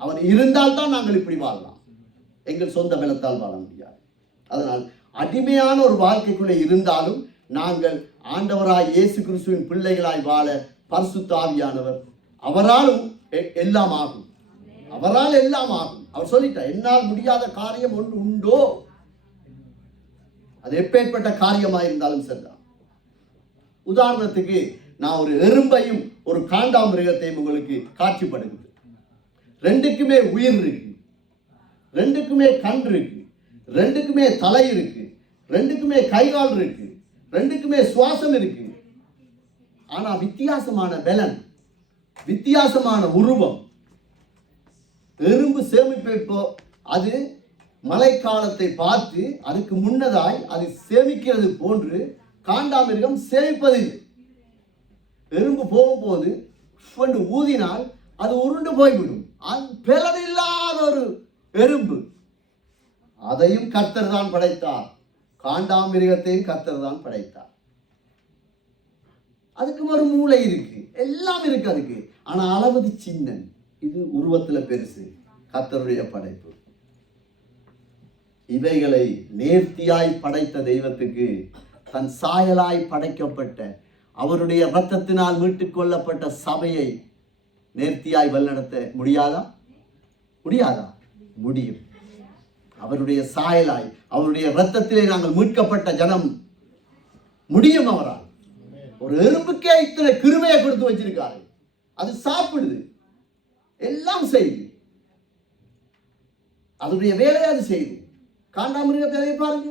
அவர் இருந்தால் தான் நாங்கள் இப்படி வாழலாம். எங்கள் சொந்த பலத்தால் வாழ முடியாது. அதனால் அடிமையான ஒரு வாழ்க்கைக்குள்ளே இருந்தாலும் நாங்கள் ஆண்டவராய் இயேசு கிறிஸ்துவின் பிள்ளைகளாய் வாழ பரிசுத்த ஆவியானவர், அவராலும் எல்லாம் ஆகும், அவரால் எல்லாம் ஆகும். அவர் சொல்லிட்டார், என்னால் முடியாத காரியம் ஒன்று உண்டோ? அது எப்பேற்பட்ட காரியமாயிருந்தாலும் சரிதான். உதாரணத்துக்கு நான் ஒரு எறும்பையும் ஒரு காண்டாமிருகத்தையும் உங்களுக்கு காட்சிப்படுகிறது. ரெண்டுக்குமே உயிர் இருக்கு, ரெண்டுக்குமே கண் இருக்கு, ரெண்டுக்குமே தலை இருக்கு, ரெண்டுக்குமே கைகால் இருக்கு, ரெண்டுக்குமே சுவாசம் இருக்கு. ஆனா வித்தியாசமான பலன், வித்தியாசமான உருவம். எறும்பு சேமிப்போ அது மழைக்காலத்தை பார்த்து அதுக்கு முன்னதாய் அது சேமிக்கிறது போன்று காண்டாமிருகம் சேமிப்பதில்லை. எறும்பு போகும்போது ஊதினால் அது உருண்டு போய்விடும். அது பலனில்லாத ஒரு எறும்பு. அதையும் கர்த்தர் தான் படைத்தார், காண்டாமிருகத்தையும் கர்த்தர் தான் படைத்தார். அதுக்கு ஒரு மூளை இருக்கு, எல்லாம் இருக்கு அதுக்கு. ஆனா அளவுக்கு சின்ன, இது உருவத்துல பெருசு. கர்த்தருடைய படைப்பு. இவைகளை நேர்த்தியாய் படைத்த தெய்வத்துக்கு தன் சாயலாய் படைக்கப்பட்ட அவருடைய இரத்தத்தினால் மீட்டுக் கொள்ளப்பட்ட சபையை நேர்த்தியாய் வழிநடத்த முடியாதா? முடியாதா? முடியும். அவருடைய சாயலாய், அவருடைய இரத்தத்திலே நாங்கள் மீட்கப்பட்ட ஜனம் முடியும். அவரால். ஒரு எறும்புக்கே இத்தனை கிருபையை கொடுத்து வச்சிருக்காரு. அது சாப்பிடுது, எல்லாம் செய்யுது, அதனுடைய வேலையை அது செய்யுது. காண்டாமிருகத்தை பாருங்க,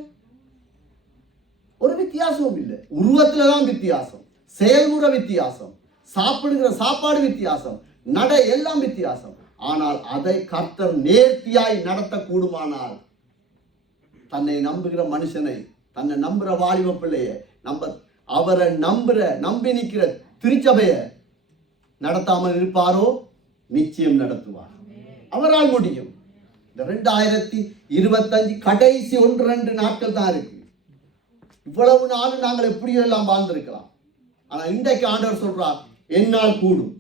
ஒரு வித்தியாசமும் இல்லை. உருவத்துல தான் வித்தியாசம், செயல்முறை வித்தியாசம், சாப்பிடுகிற சாப்பாடு வித்தியாசம், நடை எல்லாம் வித்தியாசம். ஆனால் அதை கர்த்தர் நேர்த்தியாய் நடத்தக்கூடுமானால் தன்னை நம்புகிற மனுஷனை, தன்னை நம்புகிற வாலிப பிள்ளைய, அவரை நம்பி நிற்கிற திருச்சபைய நடத்தாமல் இருப்பாரோ? நிச்சயம் நடத்துவார். அவரால் முடியும். இந்த 2025 கடைசி 1-2 நாட்கள் தான் இருக்கு. இவ்வளவு நாள் நாங்கள் எப்படியோ எல்லாம் வாழ்ந்திருக்கலாம். ஆனா இன்றைக்கு ஆண்டவர் சொல்றார், என்னால் கூடும்,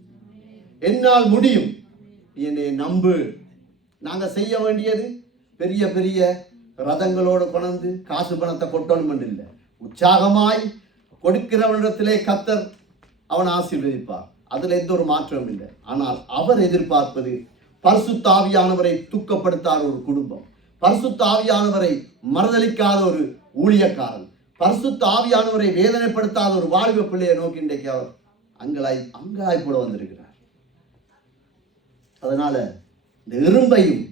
என்னால் முடியும், என்னை நம்பு. நாங்க செய்ய வேண்டியது பெரிய பெரிய ரதங்களோடு கொண்டு காசு பணத்தை கொட்டணும் இல்லை. உற்சாகமாய் கொடுக்கிறவனிடத்திலே கர்த்தர் அவன் ஆசீர்வதிப்பார். அதுல எந்த ஒரு மாற்றமும் இல்லை. ஆனால் அவர் எதிர்பார்ப்பது பரிசுத்த ஆவியானவரை துக்கப்படுத்தாத ஒரு குடும்பம், பரிசுத்த ஆவியானவரை மறுதலிக்காத ஒரு ஊழியக்காரன், பரிசுத்த ஆவியானவரை வேதனைப்படுத்தாத ஒரு வாலிப பிள்ளையை நோக்கி இன்றைக்கு அவர் அங்காய் போல வந்திருக்கிறார். அதனால இந்த எறும்பையும்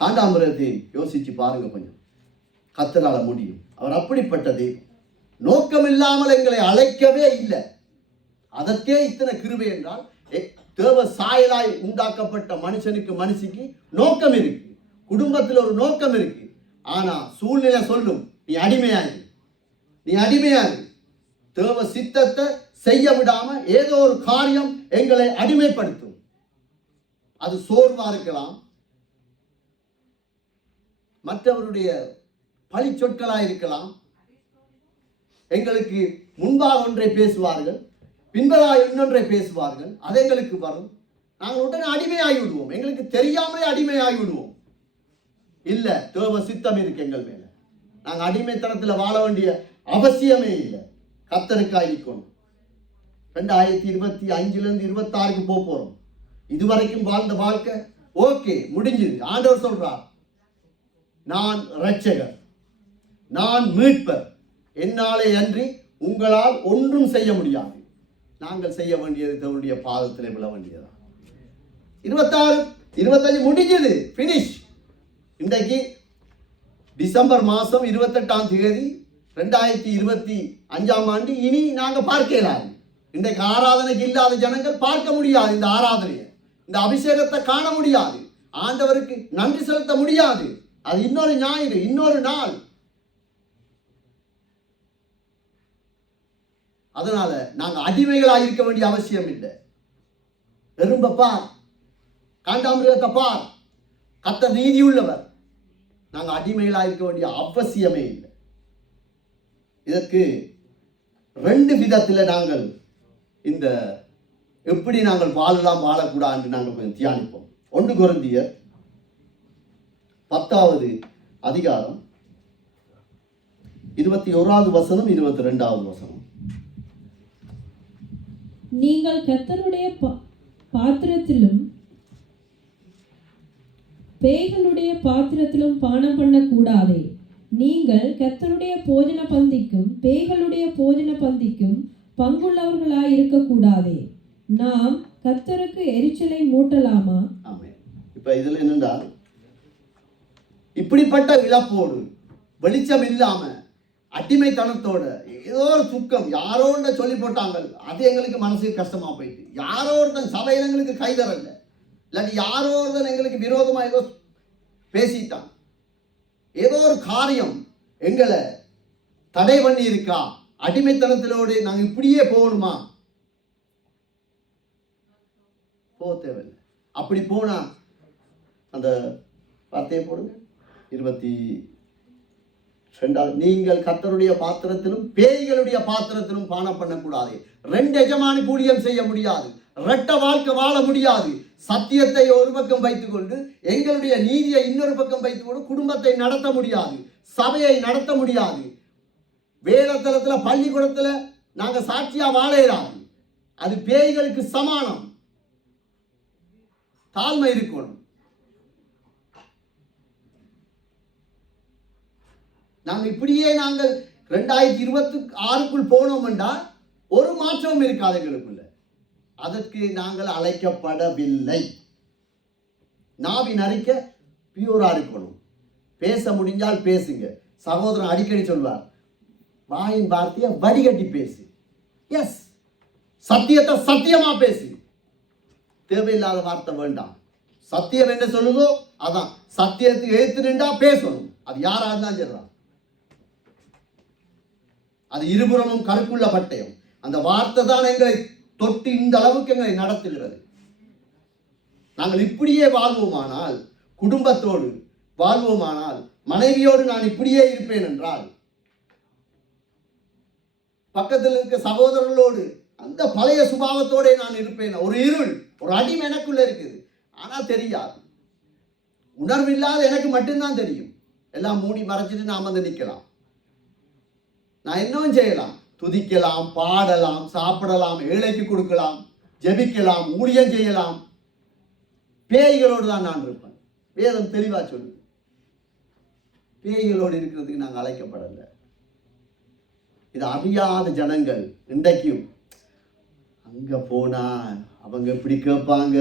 காண்டாமிருகத்தையும் யோசிச்சு பாருங்க கொஞ்சம். கர்த்தரால முடியும். அவர் அப்படிப்பட்ட தெய்வம். நோக்கம் இல்லாமல் எங்களை அழைக்கவே இல்லை. அதற்கே இத்தனை கிருபை என்றால் தேவ சாயலாய் உண்டாக்கப்பட்ட மனுஷனுக்கு நோக்கம் இருக்கு. குடும்பத்தில் ஒரு நோக்கம் இருக்கு. ஆனா சூழ்நிலை சொல்லும், நீ அடிமையாகு. தேவ சித்தத்தை செய்ய விடாம ஏதோ ஒரு காரியம் எங்களை அடிமைப்படுத்தும். அது சோர்வா இருக்கலாம், மற்றவருடைய பழி சொற்களா இருக்கலாம். எங்களுக்கு முன்பாக ஒன்றை பேசுவார்கள், பின்பதாக இன்னொன்றை பேசுவார்கள். அது எங்களுக்கு வரும். நாங்கள் உடனே அடிமையாகி விடுவோம். எங்களுக்கு தெரியாமலே அடிமையாகி விடுவோம். இல்ல, தேவ சித்தம் இருக்கு எங்கள் மேல. நாங்கள் அடிமைத்தனத்தில் வாழ வேண்டிய அவசியமே இல்லை. கர்த்தருக்காயிருக்கணும். 2025 26 போறோம். இதுவரைக்கும் வாழ்ந்த வாழ்க்கை ஓகே, முடிஞ்சது. ஆண்டவர் சொல்றார், நான் இரட்சகர், நான் மீட்பர், என்னாலே அன்றி உங்களால் ஒன்றும் செய்ய முடியாது. நாங்கள் செய்ய வேண்டியது தேவனுடைய பாதத்திலே விழ வேண்டியதா. 26 25 முடிஞ்சது, பினிஷ். இன்றைக்கு டிசம்பர் மாதம் 28ஆம் தேதி 2025ஆம் ஆண்டு. இனி நாங்கள் பார்க்கலாம். இன்றைக்கு ஆராதனைக்கு இல்லாத ஜனங்கள் பார்க்க முடியாது. இந்த ஆராதனையை, இந்த அபிஷேகத்தை காண முடியாது. ஆண்டவருக்கு நன்றி செலுத்த முடியாது. அது இன்னொரு ஞாயிறு, இன்னொரு நாள். அதனால நாங்கள் அடிமைகளாக இருக்க வேண்டிய அவசியம் இல்லை. எறும்ப பார், காண்டாமிருகத்தை பார், கர்த்தர் நீதி உள்ளவர். நாங்கள் அடிமைகளாக இருக்க வேண்டிய அவசியமே இல்லை. இதற்கு 2 விதத்தில் நாங்கள் இந்த எப்படி நாங்கள் வாழலாம் வாழக்கூடாது நாங்கள் கொஞ்சம் தியானிப்போம். 1 கொரிந்தியர் 10வது அதிகாரம் 21வது வசனம் 22வது வசனம். நீங்கள் கர்த்தருடைய பாத்திரத்திலும் பேய்களுடைய பாத்திரத்திலும் பானம் பண்ணக்கூடாதே. நீங்கள் கர்த்தருடைய போஜன பந்திக்கும் பேய்களுடைய போஜன பந்திக்கும் பங்குள்ளவர்களாய் இருக்கக்கூடாதே. நாம் கர்த்தருக்கு எரிச்சலை மூட்டலாமா? ஆமென். இப்ப இதுல என்னென்றால், இப்படிப்பட்ட இழப்போடு, வெளிச்சம் இல்லாம, அடிமைத்தனத்தோட, ஏதோ ஒரு துக்கம் யாரோட சொல்லி போட்டாங்க, அது எங்களுக்கு மனசுக்கு கஷ்டமா போயிட்டு, யாரோ ஒருத்தன் சபையில எங்களுக்கு கைதரல, இல்லாட்டி யாரோ ஒருத்தன் எங்களுக்கு விரோதமா ஏதோ பேசிட்டான், ஏதோ ஒரு காரியம் எங்களை தடை பண்ணி இருக்கா, அடிமைத்தனத்திலோடு நாங்க இப்படியே போகணுமா? போக தேவையில்லை. அப்படி போனா அந்த வார்த்தையை போடுங்க, 22. நீங்கள் கர்த்தருடைய பாத்திரத்திலும் பேய்களுடைய பாத்திரத்திலும் பானம் பண்ணக்கூடாது. 2 எஜமானி ஊழியம் செய்ய முடியாது. இரட்ட வாழ்க்கை வாழ முடியாது. சத்தியத்தை ஒரு பக்கம் வைத்துக்கொண்டு எங்களுடைய நீதியை இன்னொரு பக்கம் வைத்துக்கொண்டு குடும்பத்தை நடத்த முடியாது, சபையை நடத்த முடியாது. வேதத்தலத்துல பள்ளிக்கூடத்துல நாங்க சாட்சியா வாழ இயலாது. அது பேய்களுக்கு சமானம். தாழ்மை இருக்கணும். நாங்கள் இப்படியே நாங்கள் 2026க்குள் போனோம் என்றால் ஒரு மாற்றமும் இருக்காது எங்களுக்குள்ள. அதற்கு நாங்கள் அழைக்கப்படவில்லை. நாவின் அறிக்க பியூரா இருக்கணும். பேச முடிஞ்சால் பேசுங்க. சகோதரன் அடிக்கடி சொல்வார், வாயின் வார்த்தையை வடிகட்டி பேசு. எஸ், சத்தியத்தை சத்தியமா பேசு. தேவையில்லாத வார்த்தை வேண்டாம். சத்தியம் என்ன சொல்லுதோ அதான். சத்தியத்தை எழுத்து நின்றா பேசணும். அது யாரா இருந்தாலும் சரிதான். அது இருபுறமும் கருக்குள்ள பட்டயம். அந்த வார்த்தை தான் எங்களை தொட்டு இந்த அளவுக்கு எங்களை நடத்துகிறது. நாங்கள் இப்படியே வாழ்வோமானால், குடும்பத்தோடு வாழ்வோமானால், மனைவியோடு நான் இப்படியே இருப்பேன் என்றால், பக்கத்தில் இருக்க சகோதரர்களோடு அந்த பழைய சுபாவத்தோட நான் இருப்பேன். ஒரு இருள், ஒரு அடிமை எனக்குள்ள இருக்குது. ஆனால் தெரியாது. உணர்வு இல்லாத எனக்கு மட்டும்தான் தெரியும். எல்லாம் மூடி மறைச்சிட்டு நாம் வந்து நிற்கலாம். நான் இன்னும் செய்யலாம், துதிக்கலாம், பாடலாம், சாப்பிடலாம், ஏழைக்கு கொடுக்கலாம், ஜெபிக்கலாம், ஊழியம் செய்யலாம். பேய்களோடு தான் நான் இருப்பேன். வேதம் தெளிவா சொல்லுது. பேய்களோடு இருக்கிறதுக்கு நாங்கள் அழைக்கப்படலை. இது அறியாத ஜனங்கள் இன்றைக்கும் அங்க போனா அவங்க இப்படி கேட்பாங்க,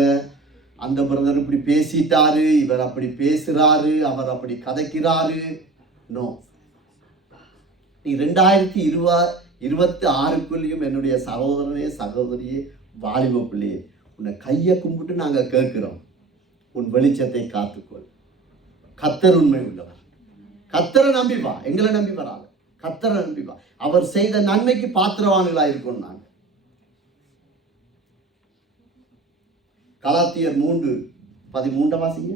அந்த பிரதர் இப்படி பேசிட்டாரு, இவர் அப்படி பேசுறாரு, அவர் அப்படி கதைக்கிறாரு. நோ, நீ 2026 என்னுடைய சகோதரனே சகோதரியே வாலிப பிள்ளையே, உன்னை கையை கும்பிட்டு நாங்கள் கேட்கிறோம், உன் வெளிச்சத்தை காத்துக்கொள். கர்த்தர் உண்மை உள்ளவர். கர்த்தரை நம்பி வா, எங்களை நம்பி வராத, கர்த்தரை நம்பி வா. அவர் செய்த நன்மைக்கு பாத்திரவான்களா இருக்கோம் நாங்கள். கலாத்தியர் 3:13 வாசிங்க.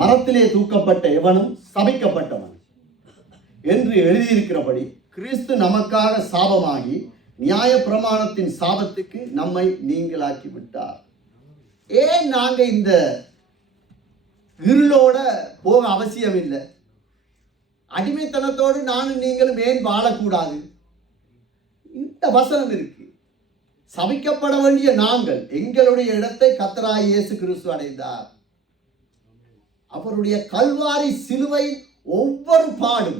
மரத்திலே தூக்கப்பட்ட எவனும் சபிக்கப்பட்டவன் என்று எழுதியிருக்கிறபடி கிறிஸ்து நமக்காக சாபமாகி நியாய பிரமாணத்தின் சாபத்துக்கு நம்மை நீங்களாக்கி விட்டார். ஏன் நாங்க இந்த இருளோட போக அவசியம் இல்லை? அடிமைத்தனத்தோடு நானும் நீங்களும் ஏன் வாழக்கூடாது? இந்த வசனம் இருக்கு. சபிக்கப்பட வேண்டிய நாங்கள் எங்களுடைய இடத்தை கர்த்தராகிய இயேசு கிறிஸ்து அடைந்தார். அவருடைய கல்வாரி சிலுவை ஒவ்வொரு பாடும்,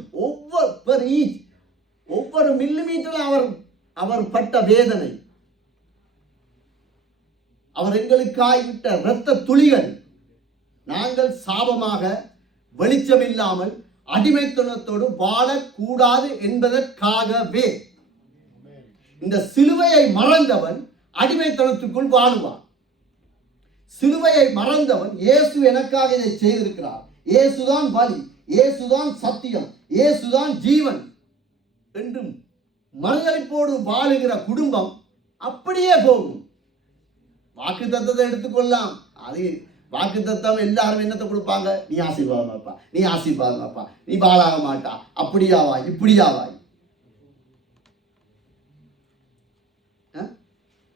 ஒவ்வொரு மில்லிமீட்டரும் அவர் பட்ட வேதனை, அவர் எங்களுக்காய் விட்ட இரத்த துளிகள், நாங்கள் சாபமாக வெளிச்சம் இல்லாமல் அடிமைத்தனத்தோடு வாழக்கூடாது என்பதற்காகவே. இந்த சிலுவையை மறந்தவன் அடிமைத்தனத்துக்குள் வாழுவான். சிலுவையை மறந்தவன், இயேசு எனக்காக இதை செய்திருக்கிறார், இயேசுதான் வழி, இயேசுதான் சத்தியம், இயேசுதான் ஜீவன் என்றும் மறுதலிப்போடு வாழுகிற குடும்பம் அப்படியே போகும். வாக்கு தத்தத்தை எடுத்துக்கொள்ளலாம். அது வாக்கு தத்தம் எல்லாரும் என்னத்தை கொடுப்பாங்க? நீ ஆசீர்வாதமாப்பா, நீ ஆசீர்வாதமாப்பா, நீ பாழாக மாட்டா, அப்படியாவாய் இப்படியாவாய்.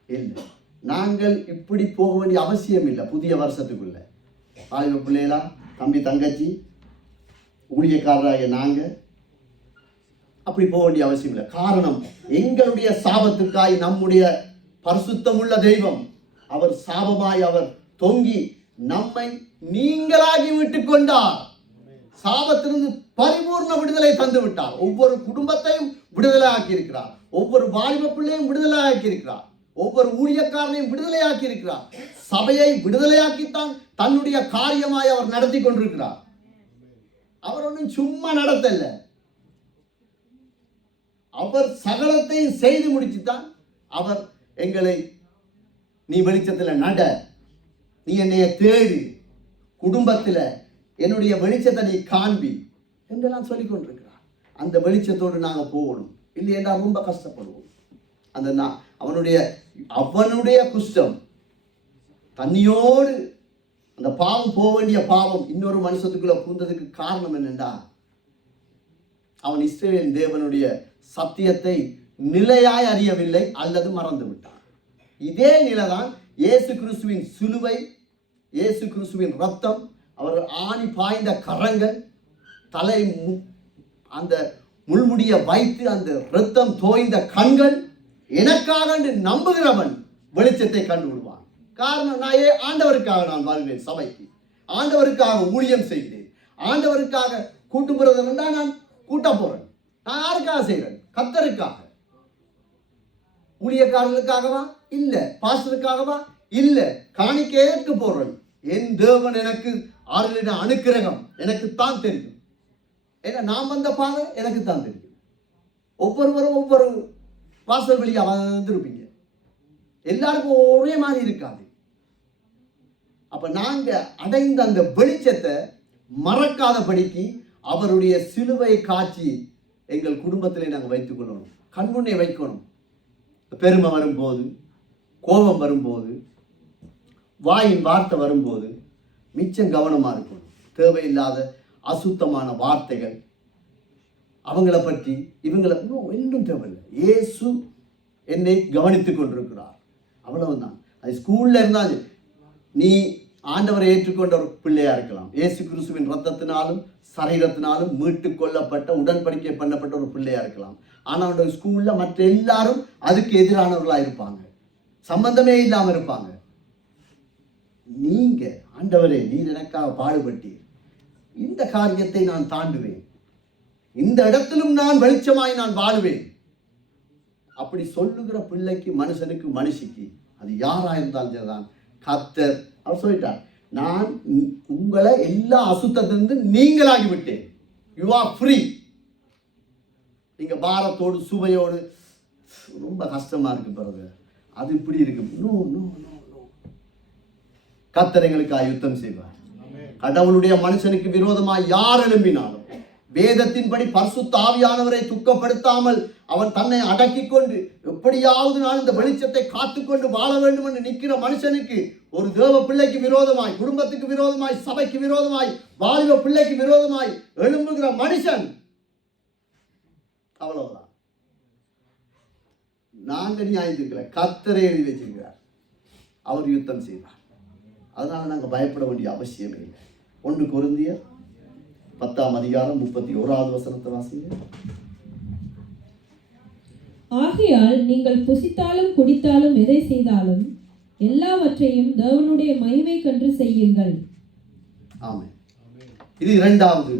இல்லை, நாங்கள் இப்படி போக வேண்டிய அவசியம் இல்லை. புதிய வருஷத்துக்குள்ள வாலிப பிள்ளைகளா, தம்பி தங்கச்சி, ஊழியக்காரராக நாங்கள் அப்படி போக வேண்டிய அவசியம் இல்லை. காரணம், எங்களுடைய சாபத்துக்காய் நம்முடைய பரிசுத்தமுள்ள தெய்வம் அவர் சாபமாய் அவர் தொங்கி நம்மை நீங்களாகி விட்டுக் கொண்டார். சாபத்திலிருந்து பரிபூர்ண விடுதலை தந்து விட்டார். ஒவ்வொரு குடும்பத்தையும் விடுதலை ஆக்கி இருக்கிறார். ஒவ்வொரு வாலிப பிள்ளையும் விடுதலை ஆக்கி இருக்கிறார். ஒவ்வொரு ஊழியக்காரனையும் விடுதலை ஆக்கி இருக்கிறார். சபையை விடுதலையாக்கித்தான் தன்னுடைய காரியமாய் அவர் நடத்தி கொண்டிருக்கிறார். அவர் ஒன்றும் சும்மா நடத்தல. அவர் சகலத்தையும் செய்து முடிச்சுதான் அவர் எங்களை, நீ வெளிச்சத்தில் நட, நீ என்னைய தேடு, குடும்பத்தில் என்னுடைய வெளிச்சத்தை நீ காண்பி என்றெல்லாம் சொல்லிக் கொண்டிருக்கிறார். அந்த வெளிச்சத்தோடு நாங்கள் போகணும், இல்லையென்றா ரொம்ப கஷ்டப்படுவோம். அந்த அவனுடைய குஷ்டம் தண்ணியோடு அந்த பாவம் போக வேண்டிய பாவம் இன்னொரு மனுஷத்துக்குள்ள பூந்ததுக்கு காரணம் என்னென்றா, அவன் இஸ்ரவேல் தேவனுடைய சத்தியத்தை நிலையாய் அறியவில்லை அல்லது மறந்து விட்டான். இதே நிலைதான் இயேசு கிறிஸ்துவின் சிலுவை, இயேசு கிறிஸ்துவின் ரத்தம், அவர் ஆணி பாய்ந்த கரங்கள், தலை அந்த முள்முடிய வைத்து அந்த ரத்தம் தோய்ந்த கண்கள், எனக்காக நம்புகிறவன் வெளிச்சத்தை கண்டு விடுவான். காரணம், நான் ஆண்டவருக்காக நான் வாழ்வேன், சபைக்கு ஆண்டவருக்காக ஊழியம் செய்கிறேன், ஆண்டவருக்காக கூட்டுப்புறது நான் கூட்ட போறேன். நான் யாருக்காக செய்கிறேன்? கர்த்தருக்காக. ஊழியக்காரர்களுக்காகவா? இல்ல. பாஸ்டருக்காகவா? இல்ல. காணிக்கை எதற்கு போடுறேன்? என் தேவன் எனக்கு ஆறுகிற அனுக்கிரகம் எனக்கு தான் தெரியும். ஏன்னா நான் வந்த பாதை எனக்கு தான் தெரியும். ஒவ்வொருவரும் ஒவ்வொரு வாசல் வழியா வந்திருப்பீங்க. எல்லாருக்கும் ஒரே மாதிரி இருக்காது. அப்ப நாங்க அடைந்த அந்த வெளிச்சத்தை மறக்காதபடிக்கு அவருடைய சிலுவை காட்சி எங்கள் குடும்பத்திலே நாங்கள் வைத்துக் கொள்ளணும், கண்முன்னே வைக்கணும். பெருமை வரும்போது, கோபம் வரும்போது, வாயின் வார்த்தை வரும்போது மிச்சம் கவனமா இருக்கணும். தேவையில்லாத அசுத்தமான வார்த்தைகள், அவங்கள பற்றி இவங்களை ஒன்றும் தேவையில்லை. இயேசு என்னை கவனித்துக் கொண்டிருக்கிறார், அவ்வளவுதான். அது ஸ்கூல்ல இருந்தாலும் நீ ஆண்டவரை ஏற்றுக்கொண்ட ஒரு பிள்ளையா இருக்கலாம். இயேசு கிறிஸ்துவின் ரத்தத்தினாலும் சரீரத்தினாலும் மீட்டு கொள்ளப்பட்ட உடன்படிக்கை பண்ணப்பட்ட ஒரு பிள்ளையா இருக்கலாம். ஆனால் அவனுடைய ஸ்கூல்ல மற்ற எல்லாரும் அதுக்கு எதிரானவர்களா இருப்பாங்க, சம்பந்தமே இல்லாம இருப்பாங்க. நீங்க ஆண்டவரே நீர் எனக்காக பாடுபட்டீர், இந்த காரியத்தை நான் தாண்டுவேன், இந்த இடத்திலும் நான் வெளிச்சமாய் நான் வாழுவேன், அப்படி சொல்லுகிற பிள்ளைக்கு, மனுஷனுக்கு, மனுஷிக்கு, அது யாரா இருந்தாலும் சரிதான், கர்த்தர் அவர் சொல்லிட்டார், நான் உங்களை எல்லா அசுத்தத்திலிருந்து நீங்களாகி விட்டேன். You are free. நீங்க பாரத்தோடு சுவையோடு ரொம்ப கஷ்டமா இருக்கு பிறகு அது இப்படி இருக்கு. No no no no. கர்த்தர் எங்களுக்காக யுத்தம் செய்வார். கடவுளுடைய மனுஷனுக்கு விரோதமாய் யார் எழும்பினாலும் வேதத்தின்படி பரிசுத்த ஆவியானவரை துக்கப்படுத்தாமல் அவன் தன்னை அடக்கிக் கொண்டு எப்படியாவது நான் இந்த வெளிச்சத்தை காத்துக்கொண்டு வாழ வேண்டும் என்று நிற்கிற மனுஷனுக்கு, ஒரு தேவ பிள்ளைக்கு விரோதமாய், குடும்பத்துக்கு விரோதமாய், சபைக்கு விரோதமாய், வாலிப பிள்ளைக்கு விரோதமாய் எழும்புகிற மனுஷன் அவ்வளவுதான். நாங்க நியாயத்துக்கல, கர்த்தரை எழுதி வச்சிருக்கிறார், அவர் யுத்தம் செய்வார். அதனால நாங்க பயப்பட வேண்டிய அவசியமே இல்லை. 1 கொரிந்தியர் 10:31 வாசிங்க. ஆகையால் நீங்கள் புசித்தாலும் குடித்தாலும் எதை செய்தாலும் எல்லாவற்றையும் தேவனுடைய மகிமை கண்டு செய்யுங்கள். ஆமென். இது 2வது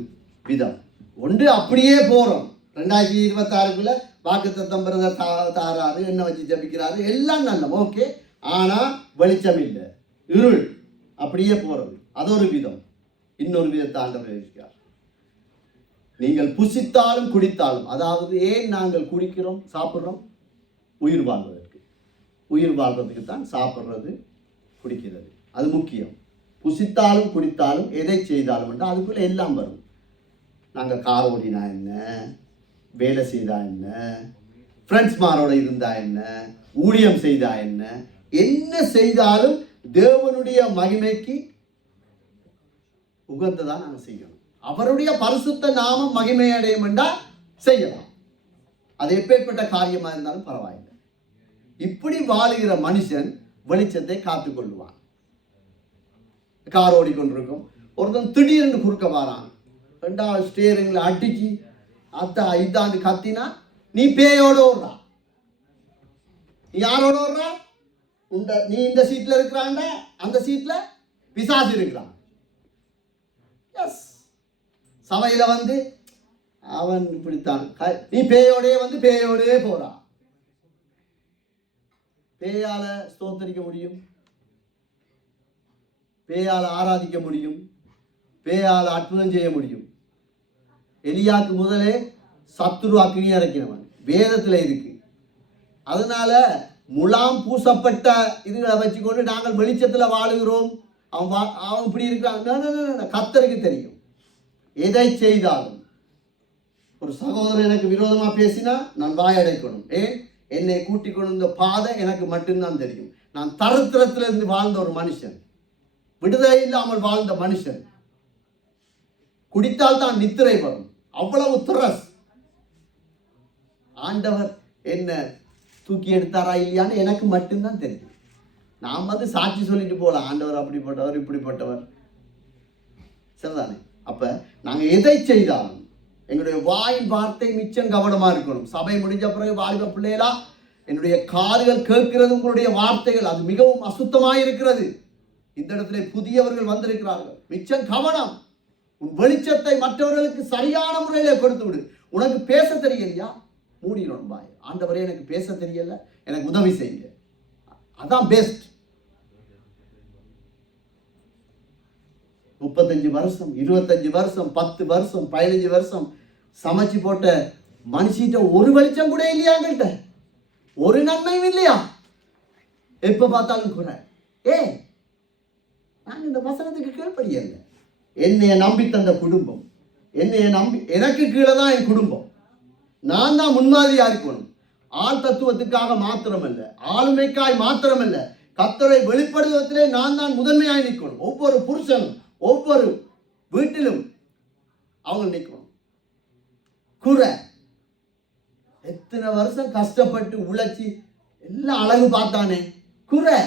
விதம். ஒன்று அப்படியே போறோம். 2026க்குள்ள வாக்குத்தத்தம் பிரதர் தாராரு, என்ன வச்சு ஜபிக்கிறாரு, எல்லாம் நல்ல ஓகே. ஆனா வெளிச்சம் இல்லை, இருள், அப்படியே போறது. அது ஒரு விதம். இன்னொரு விதத்தை ஆண்டவர் இருக்கிறார். நீங்கள் புசித்தாலும் குடித்தாலும், அதாவது ஏன் நாங்கள் குடிக்கிறோம் சாப்பிட்றோம்? உயிர் வாழ்வதற்கு. உயிர் வாழ்வதற்கு தான் சாப்பிட்றது குடிக்கிறது, அது முக்கியம். புசித்தாலும் குடித்தாலும் எதை செய்தாலும் என்றால் அதுக்குள்ள எல்லாம் வரும். நாங்கள் கார் ஓடினா என்ன, வேலை செய்தா என்ன, ஃப்ரெண்ட்ஸ்மாரோட இருந்தா என்ன, ஊழியம் செய்தா என்ன, என்ன செய்தாலும் தேவனுடைய மகிமைக்கு உகந்ததான் நாங்கள் செய்யணும். அவருடைய பரிசுத்த நாமம் மகிமை அடையும் என்றால் செய்யலாம். அது எப்பேற்பட்ட காரியமா இருந்தாலும் பரவாயில்லை. இப்படி வாழுகிற மனுஷன் வெளிச்சத்தை காத்துக்கொள்ளுவான். கார் ஓடிக்கொண்டிருக்கும், ஒருத்தன் திடீர்னு குறுக்க வாரான், 2வது ஸ்டேரிங்ல அடிச்சு இதாண்டு கத்தினா, நீ பேயோட ஓடுறா. நீ யாரோட ஓடுறா? நீ இந்த சீட்ல இருக்கிறாண்ட, அந்த சீட்ல பிசாசு இருக்கிறான். எஸ், சபையில வந்து அவன் இப்படித்தான், நீ பேயோடே வந்து பேயோடே போறா. பேயால ஸ்தோத்தரிக்க முடியும், பேயால ஆராதிக்க முடியும், பேயால அற்புதம் செய்ய முடியும். எலியாக்கு முதலே சத்துரு அக்னி இறக்கினவன் வேதத்தில் இருக்கு. அதனால முலாம் பூசப்பட்ட இதுகளை வச்சுக்கொண்டு நாங்கள் வெளிச்சத்தில் வாழுகிறோம், அவன் இப்படி இருக்கிறான். கர்த்தருக்கு தெரியும். எதை செய்தாலும், ஒரு சகோதரன் எனக்கு விரோதமா பேசினா நான் வாயடைக்கணும். என்னை கூட்டிக் கொண்டு பாதை எனக்கு மட்டும்தான் தெரியும். நான் தரித்திரத்திலிருந்து வாழ்ந்த ஒரு மனுஷன், விடுதலை இல்லாமல் வாழ்ந்த மனுஷன். குடித்தால் தான் நித்திரை வரும், அவ்வளவு திரஸ். ஆண்டவர் என்ன தூக்கி எடுத்தாரா இல்லையான்னு எனக்கு மட்டும்தான் தெரியும். நாம் வந்து சாட்சி சொல்லிட்டு போகலாம், ஆண்டவர் அப்படிப்பட்டவர் இப்படிப்பட்டவர், சரிதானே? அப்ப நாங்க எதை செய்தாலும் எங்களுடைய வாயின் வார்த்தை மிச்சம் கவனமா இருக்கணும். சபை முடிஞ்ச பிறகு வாலிப பிள்ளைகளா, என்னுடைய காதுகள் கேட்கிறது உங்களுடைய வார்த்தைகள், அது மிகவும் அசுத்தமாக இருக்கிறது. இந்த இடத்துல புதியவர்கள் வந்திருக்கிறார்கள், மிச்சம் கவனம். உன் வெளிச்சத்தை மற்றவர்களுக்கு சரியான முறையில கொடுத்து விடு. உனக்கு பேச தெரியலையா, மூடிடும் பாய். ஆண்டவரே எனக்கு பேச தெரியல, எனக்கு உதவி செய்யுங்க. அதான் பெஸ்ட். 35 வருஷம் 25 வருஷம் 10 வருஷம் 15 வருஷம் சமைச்சு போட்ட மனுஷிட்ட ஒரு வெளிச்சம் கூட இல்லையா, எங்கள்கிட்ட ஒரு நன்மையும் இல்லையா? எப்ப பார்த்தாலும் கூட நாங்க இந்த வசனத்துக்கு கீழ்ப்படியல. என்னைய நம்பி தந்த குடும்பம், என்னைய நம்பி, எனக்கு கீழே தான் என் குடும்பம். நான் தான் முன்மாதிரியா இருக்கணும். ஆள் தத்துவத்துக்காக மாத்திரமல்ல, ஆளுமைக்காய் மாத்திரமல்ல, கர்த்தரை வெளிப்படுவதிலே நான் தான் முதன்மையாய் நிற்கணும். ஒவ்வொரு புருஷனும் ஒவ்வொரு வீட்டிலும் அவங்க நிற்கணும். குறை எத்தனை வருஷம் கஷ்டப்பட்டு உழைச்சி எல்லாம் அழகு பார்த்தானே, குறை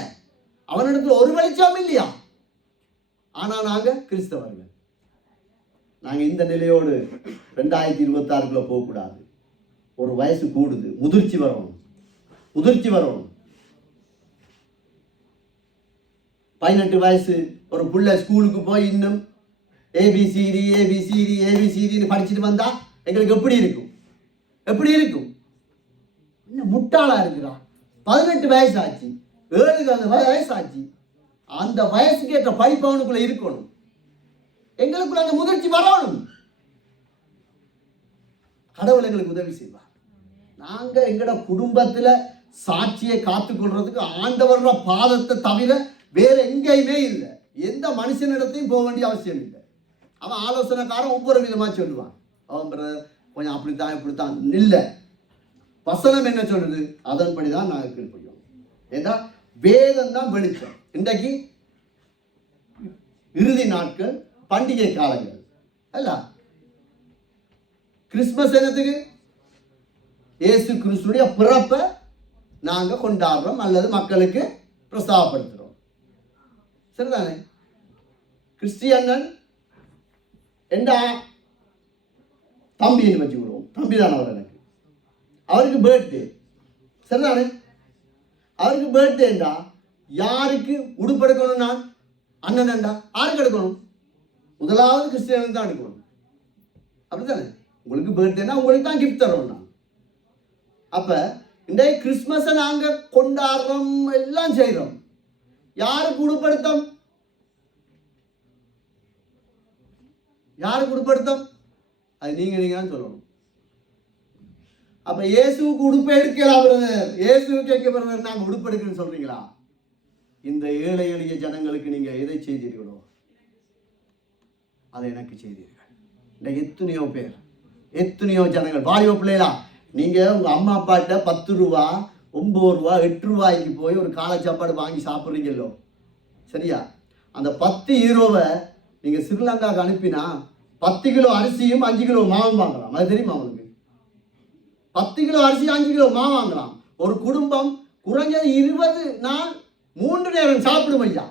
அவனிடத்துல ஒரு வெளிச்சம் இல்லையா? ஆனா நாங்க கிறிஸ்தவர்கள், நாங்க இந்த நிலையோடு 2026க்குள்ள போகக்கூடாது. ஒரு வயசு கூடுது, முதிர்ச்சி வரணும், முதிர்ச்சி வரணும். 18 வயசு ஒரு புள்ள ஸ்கூலுக்கு போய் இன்னும் ஏபிசிடி ஏபிசிடி ஏபிசிடின்னு படிச்சுட்டு வந்தா எங்களுக்கு எப்படி இருக்கும்? எப்படி இருக்கும்? இன்னும் முட்டாளா இருக்கிறா. 18 வயசு ஆச்சு, 7 வயசு ஆச்சு, அந்த வயசுக்கு ஏற்ற படிப்பு அவனுக்குள்ள இருக்கணும். எங்களுக்குள்ள அந்த முதிர்ச்சி வரணும். கடவுள் எங்களுக்கு உதவி செய்வார். நாங்க எங்கட குடும்பத்துல சாட்சியை காத்துக்கொள்றதுக்கு ஆண்டவரோட பாதத்தை தவிர வேற எங்கேயுமே இல்லை. எந்த மனுஷனிடத்தையும் போக வேண்டிய அவசியம் இல்லை. அவன் ஆலோசனைக்காரன் ஒவ்வொரு விதமா சொல்லுவான். அவன் கொஞ்சம் அப்படித்தான் இப்படித்தான் இல்லை. வசனம் என்ன சொல்றது, அதன்படிதான் நாங்கள் கீழ்ப்படியோம். ஏன்னா வேதம் தான் வெளிச்சம். இன்றைக்கு இறுதி நாட்கள், பண்டிகை காலங்கள் அல்ல. கிறிஸ்துமஸ் என்னத்துக்கு? இயேசு கிறிஸ்துடைய பிறப்பை நாங்க கொண்டாடுறோம் அல்லது மக்களுக்கு பிரஸ்தாபப்படுத்துறோம். சரிதானே? கிறிஸ்டியன் எந்த தம்பின்னு வச்சுக்கிறோம். தம்பி தானே அவர் எனக்கு. அவருக்கு பர்த்டே. சரிதானே? அவருக்கு பர்த்டேண்டா யாருக்கு உடுப்பெடுக்கணும்? நான் அண்ணன்டா யாருக்கு எடுக்கணும்? முதலாவது கிறிஸ்டியனுக்கு தான் எடுக்கணும். அப்படித்தானே? உங்களுக்கு பர்த்டேனா உங்களுக்கு தான் கிஃப்ட் தரோம். நான் அப்ப இந்த கிறிஸ்துமஸை நாங்க கொண்டாடுறோம், எல்லாம் செய்யறோம். யாருக்கு உடுப்படுத்தம்? யாருக்கு உடுப்படுத்தம்? அது நீங்க தான் சொல்லணும். அப்ப இயேசுக்கு உடுப்பு எடுக்கலாம் பிரதர், இயேசுக்கு கேட்க பிரதர் நாங்க உடுப்பு எடுக்கணும்னு சொல்றீங்களா? இந்த ஏழை எளிய ஜனங்களுக்கு நீங்க எதை செய்தீர்களோ அதை எனக்கு செய்தீர்கள். இந்த எத்தனையோ பேர், எத்தனையோ ஜனங்கள், வாலிப பிள்ளைகளா, நீங்க உங்க அம்மா அப்பாட்ட 10 ரூபா 9 ரூபா 8 ரூபாய்க்கு போய் ஒரு காலை சாப்பாடு வாங்கி சாப்பிட்றீங்களோ, சரியா? அந்த 10 யூரோவை நீங்க ஸ்ரீலங்காவுக்கு அனுப்பினா 10 கிலோ அரிசியும் 5 கிலோ மாவும் வாங்கலாம். அது தெரியுமா உங்களுக்கு? 10 கிலோ அரிசி 5 கிலோ மாவு வாங்கலாம். ஒரு குடும்பம் குறைஞ்சது 20 நாள் 3 நேரம் சாப்பிடும் ஐயா.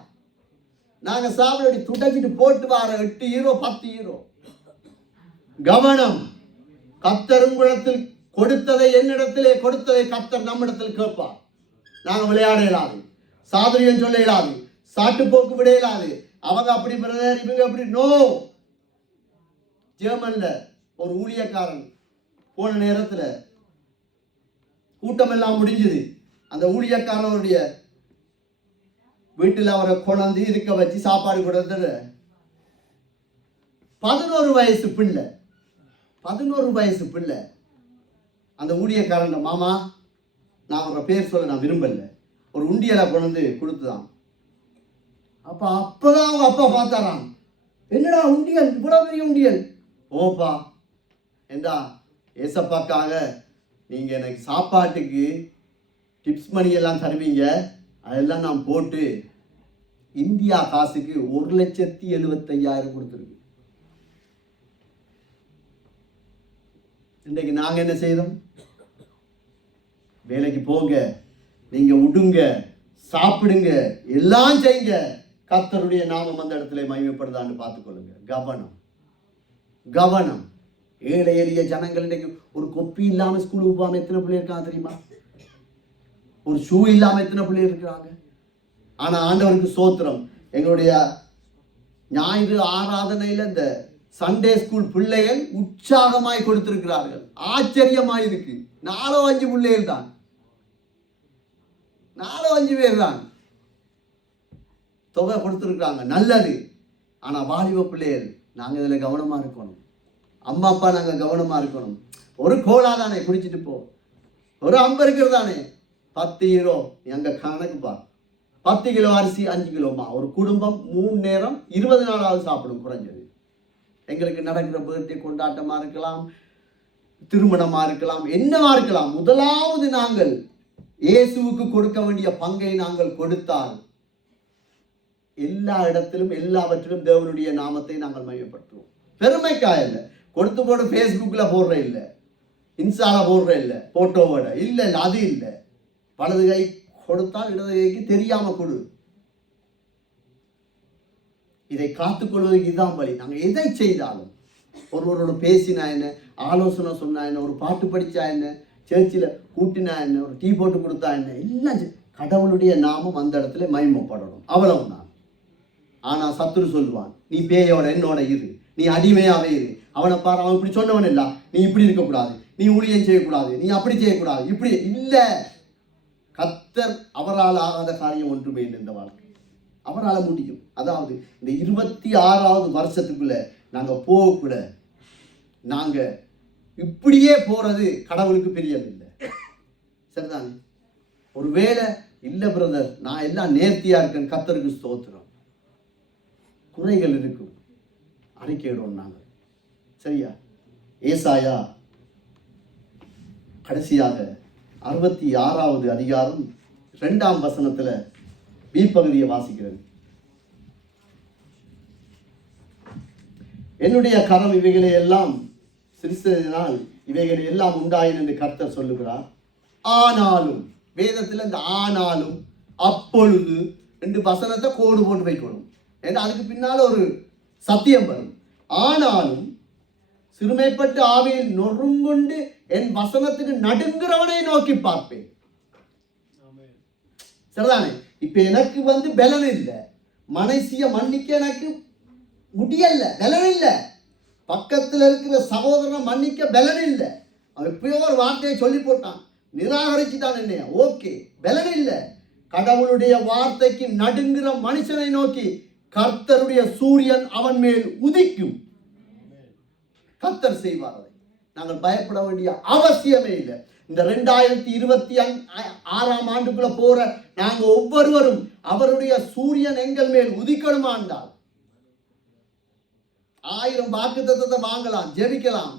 நாங்க சாப்பிட துடைச்சிட்டு போட்டு வர 8 யூரோ 10 யூரோ. கவனம். கர்த்தர் உங்களிடத்தில் கொடுத்ததை, என்னிடத்திலே கொடுத்ததை கர்த்தர் நம்மிடத்தில் கேட்பார். நாங்க விளையாட இயலாது, சாதுரியம் சொல்ல இயலாது, சாட்டு போக்கு விட இயலாது. அவங்க அப்படி பிரதர், இவங்க அப்படி. நோ. ஜெர்மன்ல ஒரு ஊழியக்காரன் போன நேரத்துல கூட்டம் எல்லாம் முடிஞ்சது. அந்த ஊழியக்காரனுடைய வீட்டில் அவரை கொண்டாந்து இருக்க வச்சு சாப்பாடு கொடுத்தது 11 வயசு பிள்ளை. 11 வயசு பிள்ளை. அந்த ஊழியக்காரன், மாமா, நான் அவரோட பேர் சொல்ல நான் விரும்பல, ஒரு உண்டியலை கொண்டு கொடுத்துதான். அப்பதான் அவங்க அப்பா பார்த்தாராம். என்னடா உண்டியல், இவ்வளவு பெரிய உண்டியல்? ஓப்பா, ஏண்டா ஏசப்பாக்காக நீங்க எனக்கு சாப்பாட்டுக்கு டிப்ஸ் மணி எல்லாம் தருவீங்க, அதெல்லாம் நான் போட்டு இந்தியா காசுக்கு 1,75,000 கொடுத்துருக்கு. இன்றைக்கு நாங்க என்ன செய்தோம்? வேலைக்கு போங்க, நீங்க உடுங்க, சாப்பிடுங்க, எல்லாம் செய்யுங்க, கர்த்தருடைய நாமம் அந்த இடத்துல மகிமைப்படுதான்னு பார்த்துக்கொள்ளுங்க. கவனம், கவனம். ஏழை எளிய ஜனங்கள் இன்றைக்கு ஒரு கொப்பி இல்லாம ஸ்கூலுக்கு போகாம எத்தனை பிள்ளை இருக்காங்க தெரியுமா? ஒரு ஷூ இல்லாம எத்தனை பிள்ளை இருக்கிறாங்க? ஆனா ஆண்டவருக்கு சோத்திரம், எங்களுடைய ஞாயிறு ஆராதனையில இந்த சண்டே ஸ்கூல் பிள்ளைகள் உற்சாகமாய் கொடுத்திருக்கிறார்கள். ஆச்சரியமாய் இருக்கு. 4-5 பிள்ளைகள் தான், 4-5 பேர் தான் தொகை கொடுத்திருக்கிறாங்க. நல்லது. ஆனா வாலிப பிள்ளைகள் நாங்க இதுல கவனமா இருக்கணும். அம்மா அப்பா நாங்க கவனமா இருக்கணும். ஒரு கோலா தானே குடிச்சிட்டு போ, ஒரு அம்பு இருக்கிறதானே, 10 யூரோ எங்க கணக்குப்பா. 10 கிலோ அரிசி 5 கிலோமா. ஒரு குடும்பம் 3 நேரம் 20 நாளாவது சாப்பிடும் குறைஞ்சது. எங்களுக்கு நடக்கிற பர்த்டே கொண்டாட்டமா இருக்கலாம், திருமணமா இருக்கலாம், என்னவா இருக்கலாம், முதலாவது நாங்கள் இயேசுவுக்கு கொடுக்க வேண்டிய பங்கை நாங்கள் கொடுத்தால் எல்லா இடத்திலும் எல்லாவற்றிலும் தேவனுடைய நாமத்தை நாங்கள் மையப்படுத்துவோம். பெருமைக்காக இல்லை, கொடுத்து போட்டு ஃபேஸ்புக்ல போடுற இல்லை, இன்ஸ்டால போடுற இல்லை, போட்டோவோட இல்லை, அது இல்லை. வலது கை கொடுத்தால் இடது கைக்கு தெரியாம கொடு. இதை காத்துக்கொள்வதற்கு இதுதான் வழி. நாங்கள் எதை செய்தாலும், ஒருவரோட பேசினா என்ன, ஆலோசனை சொன்னா என்ன, ஒரு பாட்டு படிச்சா என்ன, சர்ச்சில் கூட்டினா என்ன, ஒரு டீ போட்டு கொடுத்தா என்ன, எல்லாம் கடவுளுடைய நாமம் அந்த இடத்துல மகிமைப்படணும். அவ்வளவுதான். ஆனா சத்துரு சொல்லுவான், நீ பேயோட என்னோட இரு, நீ அடிமையாவே இரு, அவனை பாரு, அவன் இப்படி சொன்னவன் இல்ல, நீ இப்படி இருக்கக்கூடாது, நீ ஊழியம் செய்யக்கூடாது, நீ அப்படி செய்யக்கூடாது, இப்படி இல்லை. கர்த்தர் அவரால் ஆகாத காரியம் ஒன்றுமே இல்லை இந்த வாழ்க்கை. அவரால் முடியும். அதாவது இந்த 26வது வருஷத்துக்குள்ள நாங்க போகக்கூட, நாங்க இப்படியே போறது கடவுளுக்கு பிரியமில்லை. சரிதானே? ஒருவேளை இல்ல பிரதர், நான் எல்லாம் நேர்த்தியா இருக்கேன், கர்த்தருக்கு ஸ்தோத்திரம், குறைகள் இருக்கும், அறிக்கையிடுவோம் நாங்கள். சரியா? ஏசாயா கடைசியாக 66வது அதிகாரம் 2ஆம் வசனத்துல பி பகுதியை வாசிக்கிறது. என்னுடைய கரம் இவைகளை எல்லாம் சிரித்ததினால் இவைகளை எல்லாம் உண்டாயின என்று கர்த்தர் சொல்லுகிறார். ஆனாலும், வேதத்தில் இந்த ஆனாலும், அப்பொழுது ரெண்டு வசனத்தை கோடு போட்டு வைக்கணும். ஏன்னா அதுக்கு பின்னால் ஒரு சத்தியம் வரும். ஆனாலும் சிறுமைப்பட்டு ஆவியில் நொறுங்குண்டு என் வசனத்துக்கு நடுங்கிறவனை நோக்கி பார்ப்பேன். சரிதானே? இப்ப எனக்கு பலன் இல்லை, மனசிய மன்னிக்க எனக்கு முடியல, பலன் இல்லை. பக்கத்தில் இருக்கிற சகோதரனை மன்னிக்க பலன் இல்லை. அவன் எப்பயோ ஒரு வார்த்தையை சொல்லி போட்டான், நிராகரிச்சுட்டான் என்னைய, ஓகே, பலன் இல்லை. கடவுளுடைய வார்த்தைக்கு நடுங்குற மனுஷனை நோக்கி கர்த்தருடைய சூரியன் அவன் மேல் உதிக்கும். கர்த்தர் செய்வார். அதை நாங்கள் பயப்பட வேண்டிய அவசியமே இல்லை. இந்த 2026ஆம் ஆண்டுக்குள்ள போற நாங்க ஒவ்வொருவரும் அவருடைய சூரியன் எங்கள் மேல் உதிக்கணுமாண்டால் 1000 வாக்குத்தத்தத்தை வாங்கலாம், ஜெபிக்கலாம்.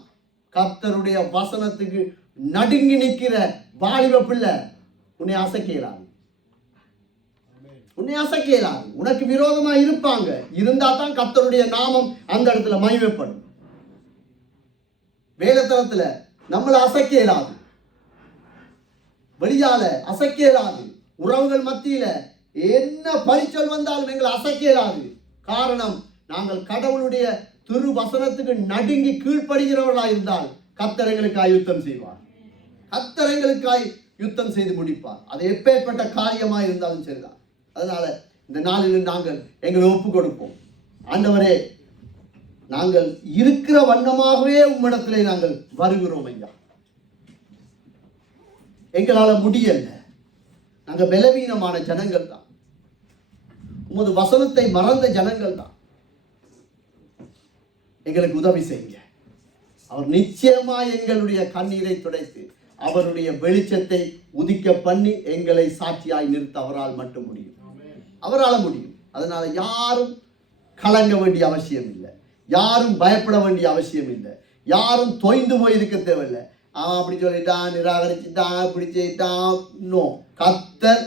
கர்த்தருடைய வசனத்துக்கு நடுங்கி நிற்கிற வாலிப பிள்ளை உன்னை அசைக்கலாது, உன்னை அசைக்கலாது. உனக்கு விரோதமா இருப்பாங்க, இருந்தா தான் கர்த்தருடைய நாமம் அந்த இடத்துல மகிமைப்படும். வேலைத்தளத்துல நம்மளை அசைக்கலாது, வெளியால அசைக்கலாது, உறவுகள் மத்தியில என்ன பரிச்சல் வந்தாலும் எங்களை அசைக்கலாது. காரணம், நாங்கள் கடவுளுடைய திரு வசனத்துக்கு நடுங்கி கீழ்ப்படுகிறவர்களாக இருந்தால் கர்த்தர் எங்களுக்காய் யுத்தம் செய்வார், கர்த்தர் எங்களுக்காய் யுத்தம் செய்து முடிப்பார். அது எப்பேற்பட்ட காரியமாக இருந்தாலும் சரிதான். அதனால இந்த நாளில் நாங்கள் எங்களை ஒப்பு கொடுப்போம். ஆண்டவரே, நாங்கள் இருக்கிற வண்ணமாகவே உம்மிடத்திலே நாங்கள் வருகிறோம் ஐயா. எங்களால முடியல, நாங்கள் பலவீனமான ஜனங்கள் தான், உமது வசனத்தை மறந்த ஜனங்கள் தான். எங்களுக்கு உதவி செய்யுங்க. அவர் நிச்சயமாய் எங்களுடைய கண்ணீரை துடைத்து அவருடைய வெளிச்சத்தை உதிக்க பண்ணி எங்களை சாட்சியாய் நிறுத்த அவரால் மட்டும் முடியும், அவரால் முடியும். அதனால யாரும் கலங்க வேண்டிய அவசியம் இல்லை, யாரும் பயப்பட வேண்டிய அவசியம் இல்லை, யாரும் தொய்ந்து போயிருக்க தேவையில்லை. அப்படி சொல்லிட்டான், நிராகரிச்சுட்டான், அப்படி செய்யிட்டான். இன்னும் கர்த்தர்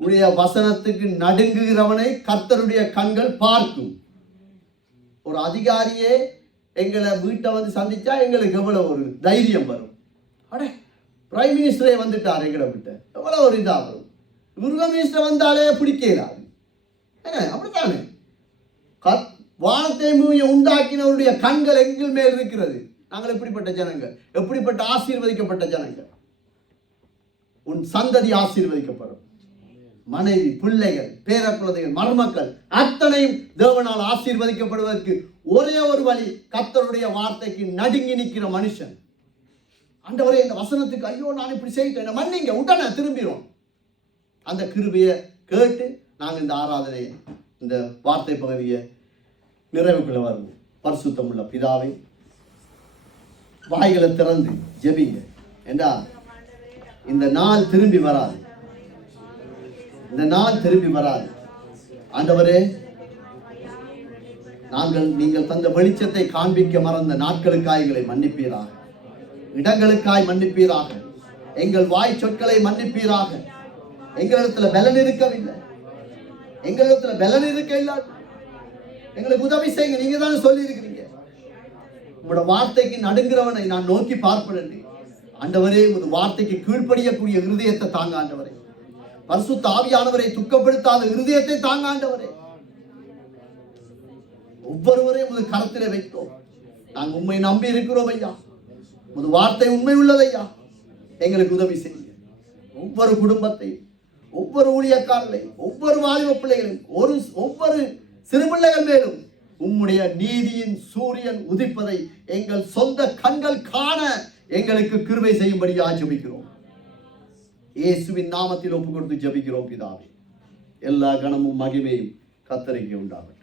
உடைய வசனத்துக்கு நடுங்குகிறவனை கர்த்தருடைய கண்கள் பார்க்கும். ஒரு அதிகாரியே எங்களை வீட்டை சந்திச்சா எங்களுக்கு எவ்வளவு ஒரு தைரியம் வரும். அடே, பிரைம் மினிஸ்டரே வந்துட்டார் எங்களை விட்டு, எவ்வளவு ஒரு இதா வரும். துர்கா மினிஸ்டர் வந்தாலே பிடிக்கிறாரு. அப்படித்தானே? வானத்தை பூமியை உண்டாக்கினவருடைய கண்கள் எங்கள் மேல் இருக்கிறது. நாங்கள் எப்படிப்பட்ட ஜனங்கள், எப்படிப்பட்ட ஆசீர்வதிக்கப்பட்ட ஜனங்கள். உன் சந்ததி ஆசீர்வதிக்கப்படும். மனைவி, பிள்ளைகள், பேர குழந்தைகள், மருமக்கள் அத்தனையும் தேவனால் ஆசீர்வதிக்கப்படுவதற்கு ஒரே ஒரு வழி, கர்த்தருடைய வார்த்தைக்கு நடுங்கி நிற்கிற மனுஷன். ஆண்டவரே, இந்த வசனத்துக்கு ஐயோ நான் இப்படி செய்யிட்டேன், மன்னிங்க, உடனே திரும்பிடும். அந்த கிருபையை கேட்டு நாங்கள் இந்த ஆராதனையை, இந்த வார்த்தை பகுதியை நிறைவுக்குள்ள வருவோம். பரிசுத்தமுள்ள பிதாவே, வாய்களை திறந்து ஜெபிங்க. என்றால் இந்த நாள் திரும்பி வராது, இந்த நாள் திரும்பி வராது. ஆண்டவரே, நீங்கள் தந்த வெளிச்சத்தை காண்பிக்க மறந்த நாட்களுக்காய் எங்களை மன்னிப்பீராக, இடங்களுக்காய் மன்னிப்பீராக, எங்கள் வாய் சொற்களை மன்னிப்பீராக. எங்களிடத்துல பலன் இருக்கவில்லை, எங்களிடத்துல பலன் இருக்க இல்லாது எங்களுக்கு உதவி செய்யுங்க. நீங்க தானே சொல்லி இருக்கிறீங்க, உங்களோட வார்த்தைக்கு நடுங்கிறவனை நான் நோக்கி பார்ப்பேன். ஆண்டவரே, உங்களோட வார்த்தைக்கு கீழ்ப்படியக்கூடிய இருதயத்தை தாங்க ஆண்டவரே. பரிசுத்த ஆவியானவரை துக்கப்படுத்தாத இருதயத்தை தாங்க ஆண்டவரே. ஒவ்வொருவரையும் உமது கரத்திலே வைத்தோம். நாங்கள் உண்மை நம்பி இருக்கிறோம் ஐயா. உமது வார்த்தை உண்மை உள்ளது ஐயா. எங்களுக்கு உதவி செய்யுங்க. ஒவ்வொரு குடும்பத்தையும், ஒவ்வொரு ஊழியக்காரர்களையும், ஒவ்வொரு வாலிப பிள்ளைகளையும், ஒவ்வொரு சிறு பிள்ளைகள் மேலும் உம்முடைய நீதியின் சூரியன் உதிப்பதை எங்கள் சொந்த கண்கள் காண எங்களுக்கு கிருபை செய்யும்படியாக ஜெபிக்கிறோம். இயேசுவின் நாமத்தில் ஒப்பு கொடுத்து ஜெபிக்கிறோம் பிதாவே. எல்லா கணமும் மகிமையும் கத்தரிக்கை உண்டாகட்டும்.